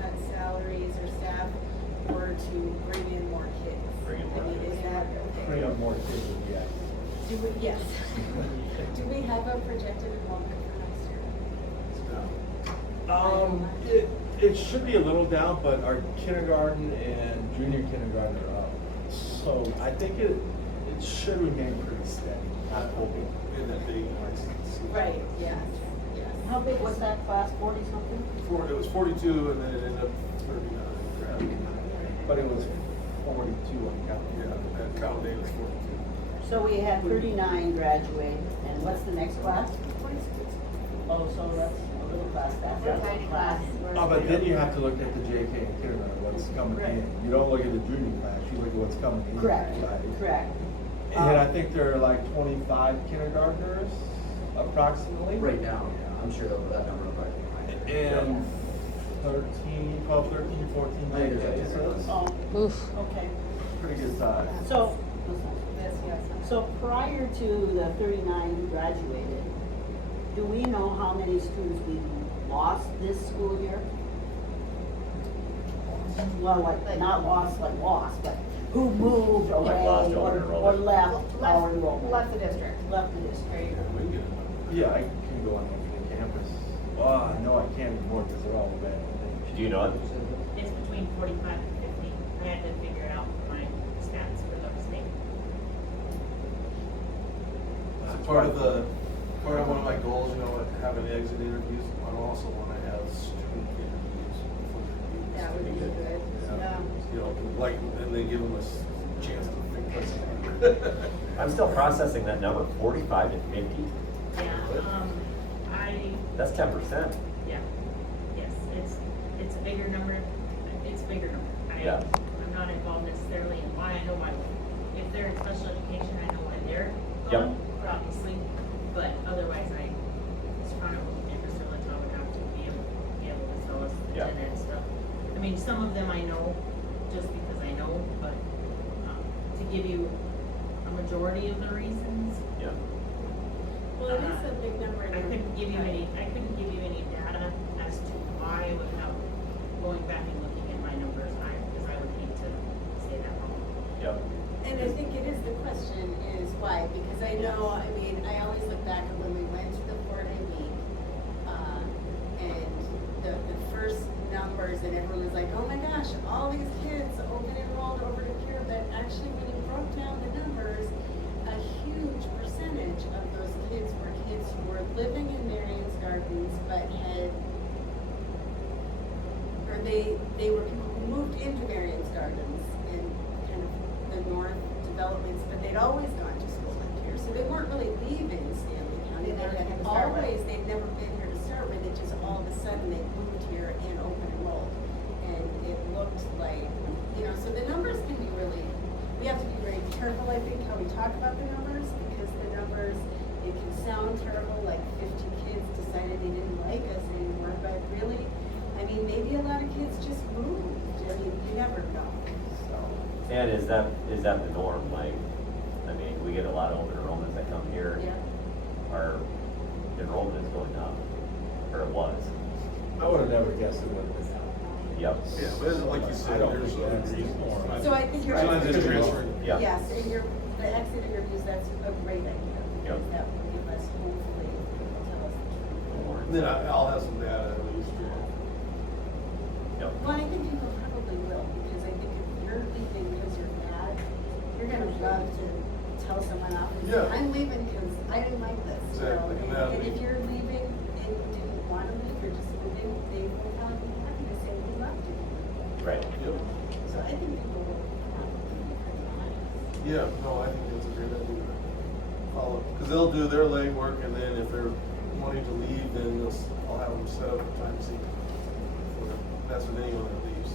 cut salaries or staff or to bring in more kids. Bring in more I mean, kids. is that? Bring up more kids, yes. Do we, yes. Do we have a projected enrollment for next year? It should be a little down, but our kindergarten and junior kindergarten are up. So I think it should remain pretty steady. I'm hoping. In that big, Right, yes, yes. How big was that class, 40 something? It was 42 and then it ended up 39. But it was 42 on count. Yeah, that count day was 42. So we had 39 graduate, and what's the next class? Oh, so that's a little class, that's a Tiny class. Oh, but then you have to look at the JK and kindergarten, what's coming in. You don't look at the junior class, you look at what's coming in. Correct, Right? correct. And I think there are like 25 kindergartners approximately. Right now, yeah, I'm sure that number will probably be higher. And 12, 13, 14 JK, so it's Oh, Oof. okay. pretty good size. So, Yes, yes. so prior to the 39 who graduated, do we know how many students we lost this school year? Well, like, not lost, but who moved away lost our or enrollment. left our enrollment? Left the district. Left the district. Yeah, we can get a number. Yeah, I can go on the campus. Well, no, I can't anymore because they're all bad. Do you know it? It's between 45 and 50. I had to figure it out for my stats for the state. Part of one of my goals, having exit interviews, I also want to have student interviews. before they That would be good. Yeah. Like, and they give them a chance to think. I'm still processing that number, 45 to 50. Yeah, That's 10%. yeah, yes, it's a bigger number, it's a bigger number. Yeah. I'm not involved necessarily in why, I know why, if they're in special education, I know why they're Yep. gone, obviously, but otherwise it's kind of, Priscilla would have to be able to tell us the Yeah. and stuff. I mean, some of them I know, just because I know, but, to give you a majority of the reasons, Yeah. Well, it is a big number. I couldn't give you any data as to why without going back and looking at my numbers, because I would hate to say that wrong. Yep. And I think it is, the question is why, because I know, I mean, I always look back at when we went to the 4-day week, and the first numbers, and everyone was like, oh my gosh, all these kids open enrolled over to Pure, but actually when you broke down the numbers, a huge percentage of those kids were kids who were living in Marion's Gardens, but had, or and they were people who moved into Marion's Gardens and kind of the north developments, but they'd always gone to school up here, so they weren't really leaving Stanley County. They never They came had to start with. always, they'd never been here to start with, it just all of a sudden they moved here and open enrolled. And it looked like, so the numbers can be really, we have to be very careful, I think, how we talk about the numbers, because the numbers, it can sound terrible, like 50 kids decided they didn't like us anymore, but really, I mean, maybe a lot of kids just moved, I mean, you never know, so. And is that the norm? Like, I mean, we get a lot of open enrollments that come here. Yeah. Our enrollment is going up, or it was. I would have never guessed it would have been that. Yep. Yeah, but like you I said, don't there's think that's a reason. normal. So I think you're. It's not just transferring. Yeah. Yes, and the exit interviews, that's a great idea, because Yep. that will give us, hopefully, tell us the truth. And then I'll have some data at least. Yep. Well, I think people probably will, because I think if you're leaving because you're mad, you're gonna love to tell someone off and say, Yeah. I'm leaving because I didn't like this. you know, Exactly, and And that'll and be- if you're leaving and you didn't want to leave, you're just moving, they will probably be happy to say we loved you. Right. Yep. So I think people will probably be pretty honest. Yeah, no, I think that's a great idea. Follow, because they'll do their legwork, and then if they're wanting to leave, then I'll have them set up a time sheet. That's with anyone that leaves.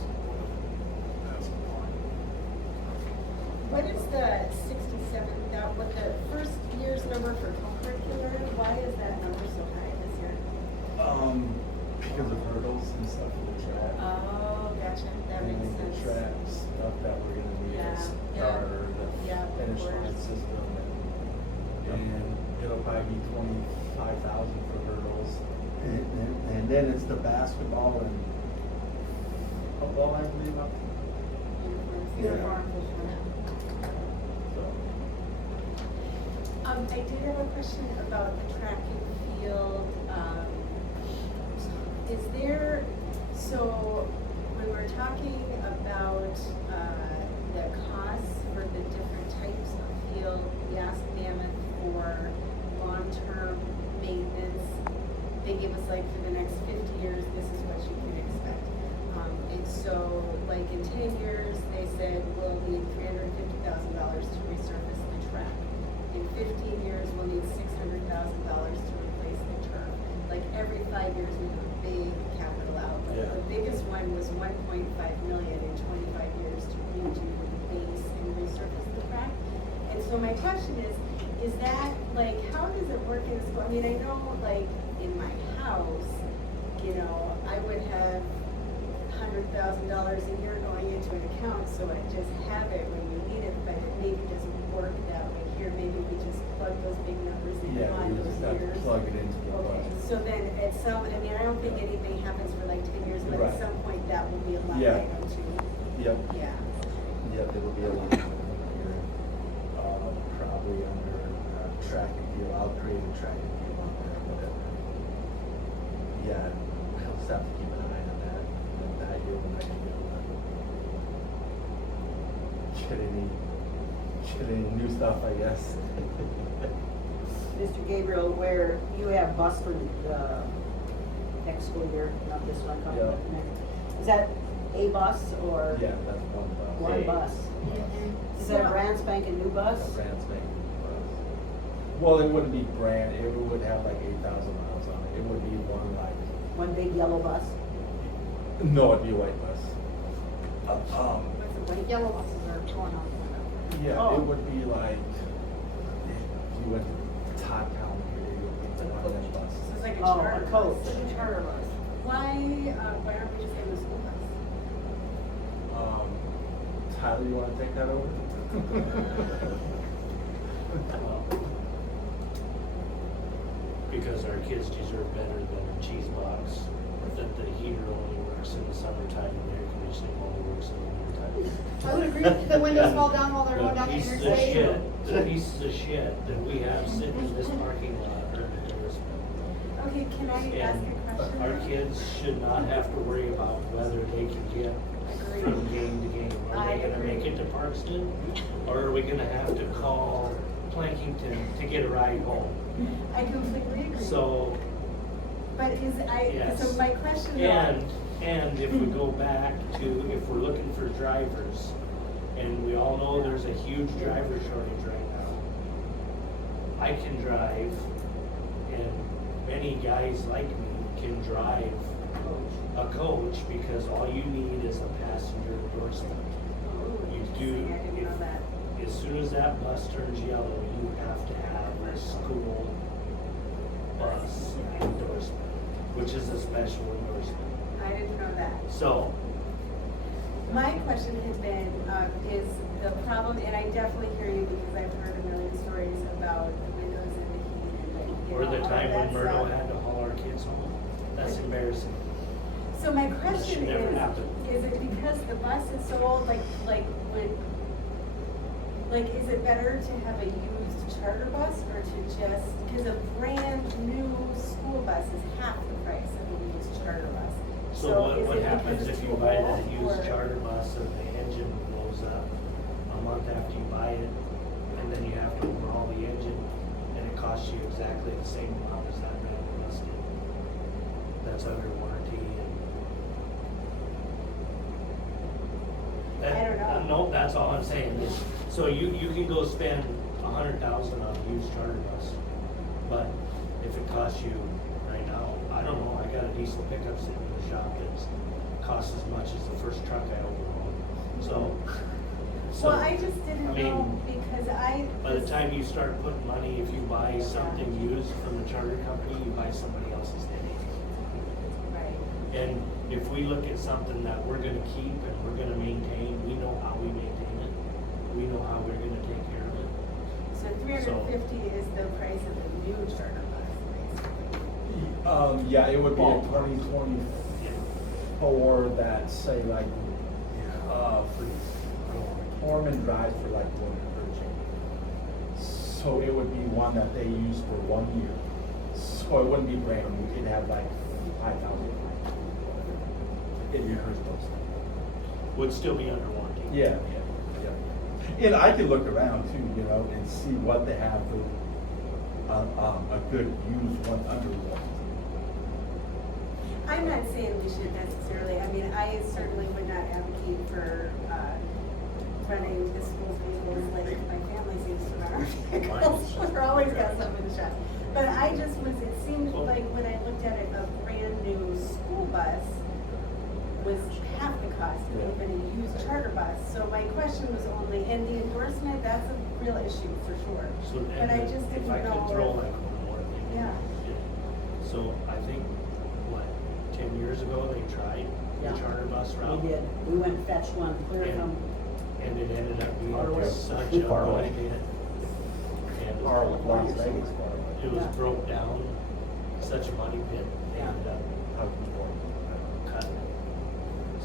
That's fine. What is the 67, what the first year's number for co-curricular, why is that number so high this year? Because of hurdles and stuff for the track. Oh, gotcha, that And makes then sense. the track stuff that we're gonna need Yeah, is yeah, starter, yeah, the finish of line course. system, and it'll probably be 25,000 for hurdles. And then it's the basketball and football, I believe, up. Uniforms. So, I did have a question about the track and field. Is there, so when we're talking about the costs for the different types of field, we asked Mammoth for long-term maintenance. They give us like for the next 50 years, this is what you can expect. And so like in 10 years, they said, we'll need $350,000 to resurface the track. In 15 years, we'll need $600,000 to replace the turf. Like every 5 years, we have a big capital outlay. Yeah. The biggest one was 1.5 million in 25 years to redo the base and resurface the track. And so my question is that like, how does it work in school? I mean, I know like in my house, I would have $100,000 a year going into an account, so I just have it when you need it, but it maybe doesn't work that way here. Maybe we just plug those big numbers in yeah, on we those just have to years. plug it into the Okay, budget. so then at some, I don't think anything happens for like 10 years, but at Right. some point that will be a line Yeah. item too. Yep. Yeah. Yep, it'll be a line item here, probably under track and field. I'll create a track and field on there, whatever. Yeah, we'll just have to keep an eye on that. And that year, we might be able to get any new stuff, I guess. Mr. Gabriel, where you have bus for the next school year, not this one coming, Yeah. but the next. Is that a bus or Yeah, that's one bus. one bus? Is that a brand spanking new bus? A brand spanking new bus. Well, it wouldn't be brand, it would have like 8,000 miles on it. It would be one like, One big yellow bus? no, it'd be a white bus. What's the white? Yellow buses are torn off. Yeah, Oh. it would be like, if you went to Todd Town here, you would be one of them So buses. it's like a Oh, charter a bus. coach. It's like a charter bus. Why aren't we just having a school bus? Tyler, you wanna take that over? Because our kids deserve better than a cheese box, that the heater only works in the summertime and the air conditioning only works in the wintertime. I would agree, the windows fall down while they're going down The the pieces of interstate. shit, the pieces of shit that we have sitting in this parking lot earn their respect. Okay, can I ask a question? Our kids should not have to worry about whether they can get from game to game. Are I they gonna make agree. it to Parkston? Or are we gonna have to call Plankington to get a ride home? I completely agree. So, But Yes. so my question though. and And if we go back to, if we're looking for drivers, and we all know there's a huge driver shortage right now. I can drive, and many guys like me can drive a coach because all you need is a passenger endorsement. You do, I didn't know that. as soon as that bus turns yellow, you have to have a school bus endorsement, which is a special endorsement. I didn't know that. So, My question has been, is the problem, and I definitely hear you because I've heard a million stories about the windows and the heat and the, or the all of time when that Myrtle stuff. had to haul our kids home, that's embarrassing. So my That question should never happen. is it because the bus is so old, like is it better to have a used charter bus or to just, because a brand new school bus is half the price of a used charter bus. So is what it happens because if it's you too buy old, that used or- charter bus and the engine blows up a month after you buy it, and then you have to overhaul the engine, and it costs you exactly the same amount as that brand new bus did? That's under warranty and. I don't know. No, that's all I'm saying is, so you can go spend $100,000 on a used charter bus, but if it costs you right now, I don't know, I got a diesel pickup sitting in the shop that's costs as much as the first truck I overhauled, so. Well, I just didn't I mean, know because by the time you start putting money, if you buy something used from the charter company, you buy somebody else's headache. Right. And if we look at something that we're gonna keep and we're gonna maintain, we know how we maintain it. We know how we're gonna take care of it. So 350 is the price of a new charter bus, basically. Yeah, it would be a Ballpark. 2024 that say like, for Torman drives for like one Virginia. So it would be one that they use for 1 year. So it wouldn't be brand new, it'd have like 5,000 miles. It'd be hers most. Would still be under warranty. Yeah. And I could look around too, and see what they have for, a good used one under warranty. I'm not saying we should necessarily, I mean, I certainly would not advocate for, running the school's vehicles like my family seems to run our vehicles. We're always got something in the shop. But I just was, it seemed like when I looked at it, a brand new school bus was half the cost of even a used charter bus. So my question was only, and the endorsement, that's a real issue for sure. So, But I just didn't if I know. could throw like one more thing. Yeah. So I think, 10 years ago, they tried the Yeah. charter bus route. We did, we went and fetched one clear from, And it ended up being Far away. such Too a far away. money pit. And Or Las Vegas. it was Yeah. broke down, such a money pit, Yeah. and cut.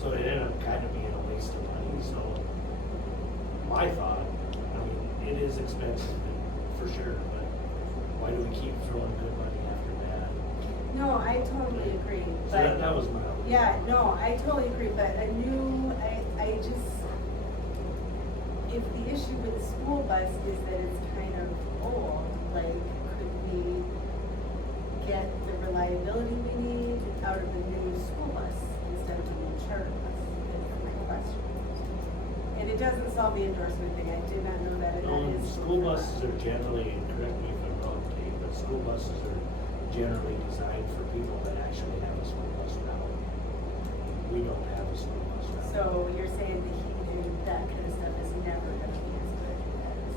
So it ended up kind of being a waste of money, so my thought, I mean, it is expensive for sure, but why do we keep throwing good money after bad? No, I totally agree. So that was my. Yeah, no, I totally agree, but I just, if the issue with the school bus is that it's kind of old, like, could we get the reliability we need out of the new school bus instead of the new charter bus? That's my question. And it doesn't solve the endorsement thing, I did not know that, and that is. School buses are generally, and correct me if I'm wrong, Dave, but school buses are generally designed for people that actually have a school bus route. We don't have a school bus route. So you're saying the heat and that kind of stuff is never gonna be as good as.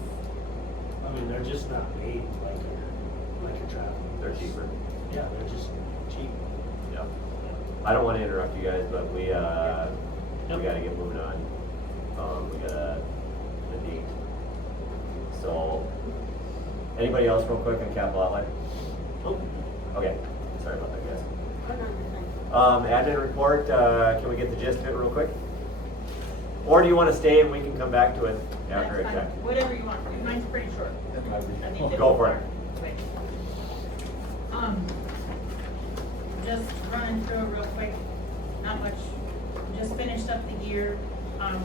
I mean, they're just not made like a traveling. They're bus. cheaper. Yeah, they're just cheap. Yep. I don't wanna interrupt you guys, but we gotta get moving on. We got a date. So, anybody else real quick on capital outlay? Oh, Okay, sorry about that, guys. Oh, no, you're fine. Admin report, can we get the gist of it real quick? Or do you wanna stay and we can come back to it after That's a fine. check? Whatever you want, mine's pretty short. I need to- Go for it. Okay. Just running through it real quick, not much, just finished up the year.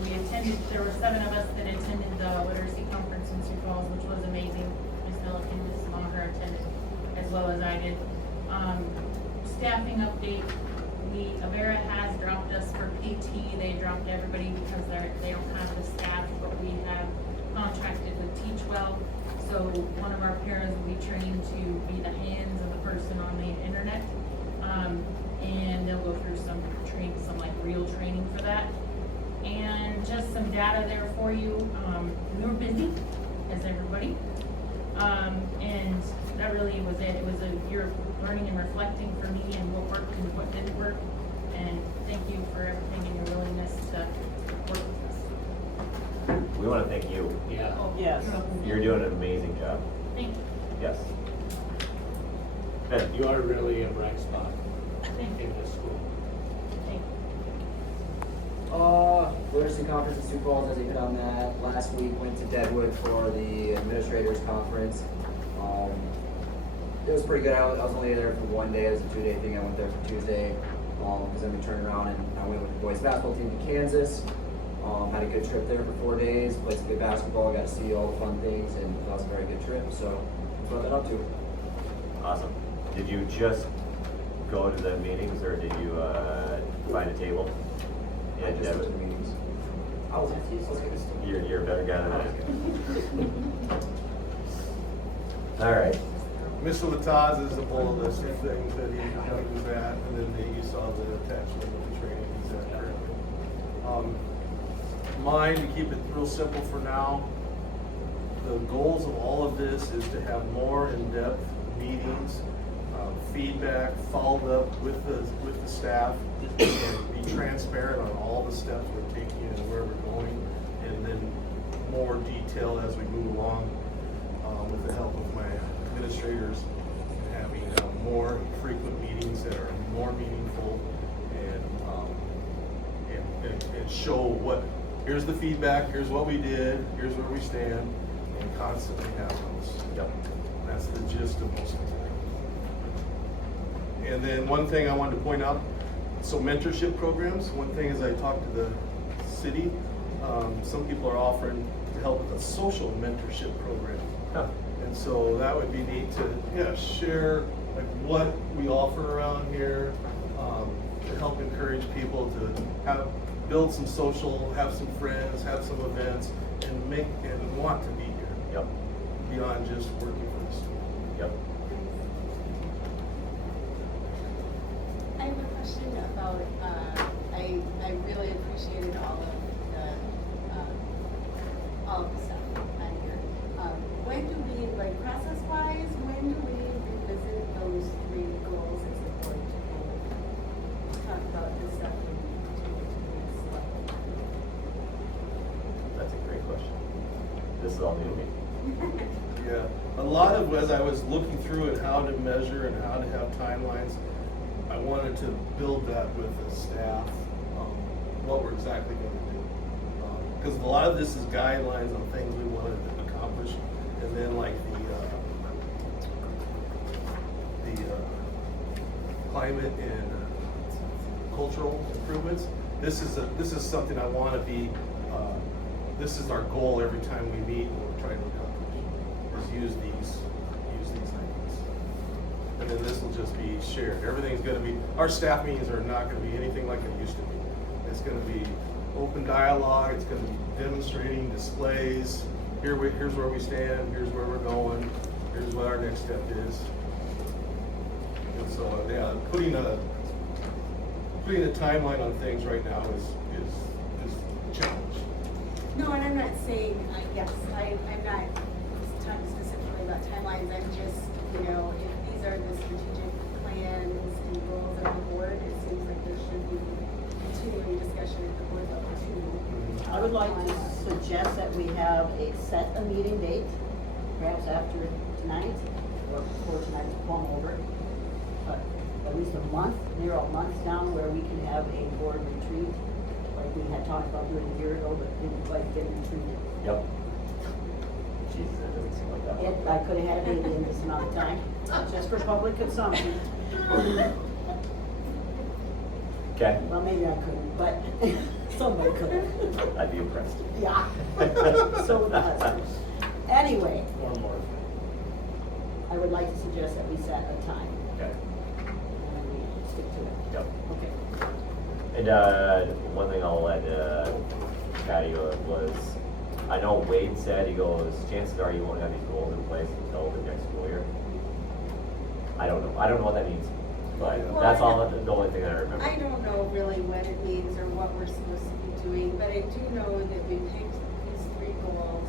We attended, there were 7 of us that attended the literacy conference in Sioux Falls, which was amazing. Ms. Milliken, Mrs. Maher attended, as well as I did. Staffing update, Avera has dropped us for PT, they dropped everybody because they don't have the staff, but we have contracted with Teachwell. So one of our paras will be trained to be the hands of the person on the internet. And they'll go through some like real training for that. And just some data there for you. We were busy, as everybody. And that really was it. It was a year of learning and reflecting for me and what worked and what didn't work. And thank you for everything and your willingness to work with us. We want to thank you. Yeah. Yes. You're doing an amazing job. Thank you. Yes. Ben, You are really a bright spot Thank you. in this school. Thank you. Literacy conference in Sioux Falls, as you hit on that. Last week went to Deadwood for the administrators conference. It was pretty good. I was only there for one day. It was a 2-day thing. I went there for Tuesday because then we turned around and I went with the boys basketball team to Kansas. Had a good trip there for 4 days. Played some good basketball. Got to see all the fun things, and that was a very good trip. So that's what I've been up to. awesome. Did you just go to the meetings or did you find a table? I just went to the meetings. I was good. You're a better guy than I am. All right. Mr. Lataz is a whole list of things that he was at, and then you saw the attachment of the training he's at currently. Mine, to keep it real simple for now, the goals of all of this is to have more in-depth meetings, feedback, followed up with the staff, and be transparent on all the steps we're taking and where we're going, and then more detail as we move along with the help of my administrators, having more frequent meetings that are more meaningful and show what, here's the feedback, here's what we did, here's where we stand, and constantly have those. Yep. That's the gist of most of it. And then one thing I wanted to point out, so mentorship programs, one thing is I talked to the city, some people are offering to help with a social mentorship program. Huh. And so that would be neat to, share like what we offer around here, to help encourage people to build some social, have some friends, have some events, and want to be here. Yep. Beyond just working for the school. Yep. I have a question about, I really appreciated all of the stuff on here. When do we, like process-wise, when do we revisit those 3 goals as a board to kind of talk about this stuff and take it to the next level? That's a great question. This is all new to me. Yeah, a lot of, as I was looking through it, how to measure and how to have timelines, I wanted to build that with the staff, what we're exactly going to do. Because a lot of this is guidelines on things we wanted to accomplish, and then like the climate and cultural improvements. This is something I want to be. This is our goal every time we meet and we're trying to accomplish. Is use these items, and then this will just be shared. Everything's going to be. Our staff meetings are not going to be anything like it used to be. It's going to be open dialogue. It's going to be demonstrating displays. Here's where we stand. Here's where we're going. Here's what our next step is. And so, putting a timeline on things right now is a challenge. No, and I'm not saying, yes, I'm not talking specifically about timelines, I'm just, if these are the strategic plans and goals of the board, it seems like there should be continuing discussion at the board level too. I would like to suggest that we have set a meeting date, perhaps after tonight, or before tonight's plumb over. But at least a month, near a month down, where we can have a board retreat, like we had talked about doing a year ago, but didn't quite get retreated. Yep. Jesus, that doesn't seem like that. I could have had a baby in this amount of time, just for public consumption. Okay. Well, maybe I couldn't, but somebody could have. I'd be impressed. Yeah. So would the husband. Anyway, Or more. I would like to suggest that we set a time Okay. and we stick to it. Yep. Okay. And, one thing I'll let, Patty was, I know Wade said, he goes, chances are you won't have these goals in place until the next school year. I don't know what that means, but Well, that's all, the only thing I remember. I don't know really what it means or what we're supposed to be doing, but I do know that we picked these 3 goals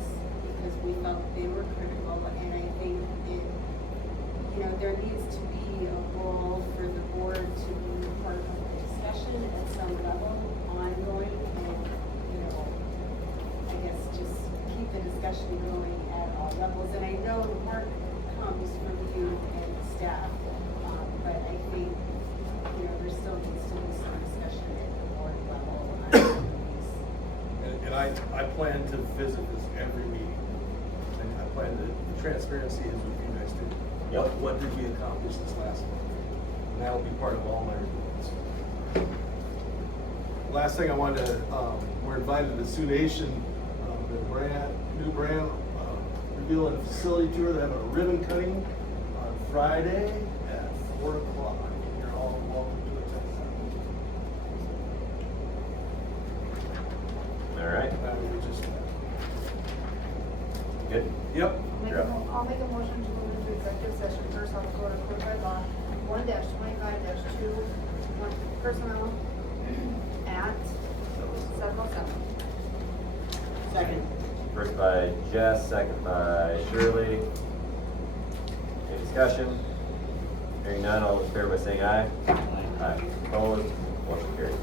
because we felt they were critical, and I think it, there needs to be a role for the board to be part of the discussion at some level, ongoing, and, I guess just keep the discussion going at all levels, and I know the work comes from you and staff, but I think, there still needs to be some discussion at the board level on these. And I plan to visit this every meeting. And I plan to, the transparency is with you guys too. Yep. What did we accomplish this last month? And that'll be part of all my reports. Last thing I wanted to, we're invited to Sioux Nation, the new brand reveal and facility tour. They're having a ribbon cutting on Friday at 4 o'clock. You're all welcome to attend that. All right, That would be just, good? yep. I'll make a motion to move into executive session per South Dakota Code by Law 1-25-2, personnel at 7:07. Second. First by Jess, second by Shirley. Any discussion? Hearing none, all those in favor by saying aye. Aye. Opposed, motion carried.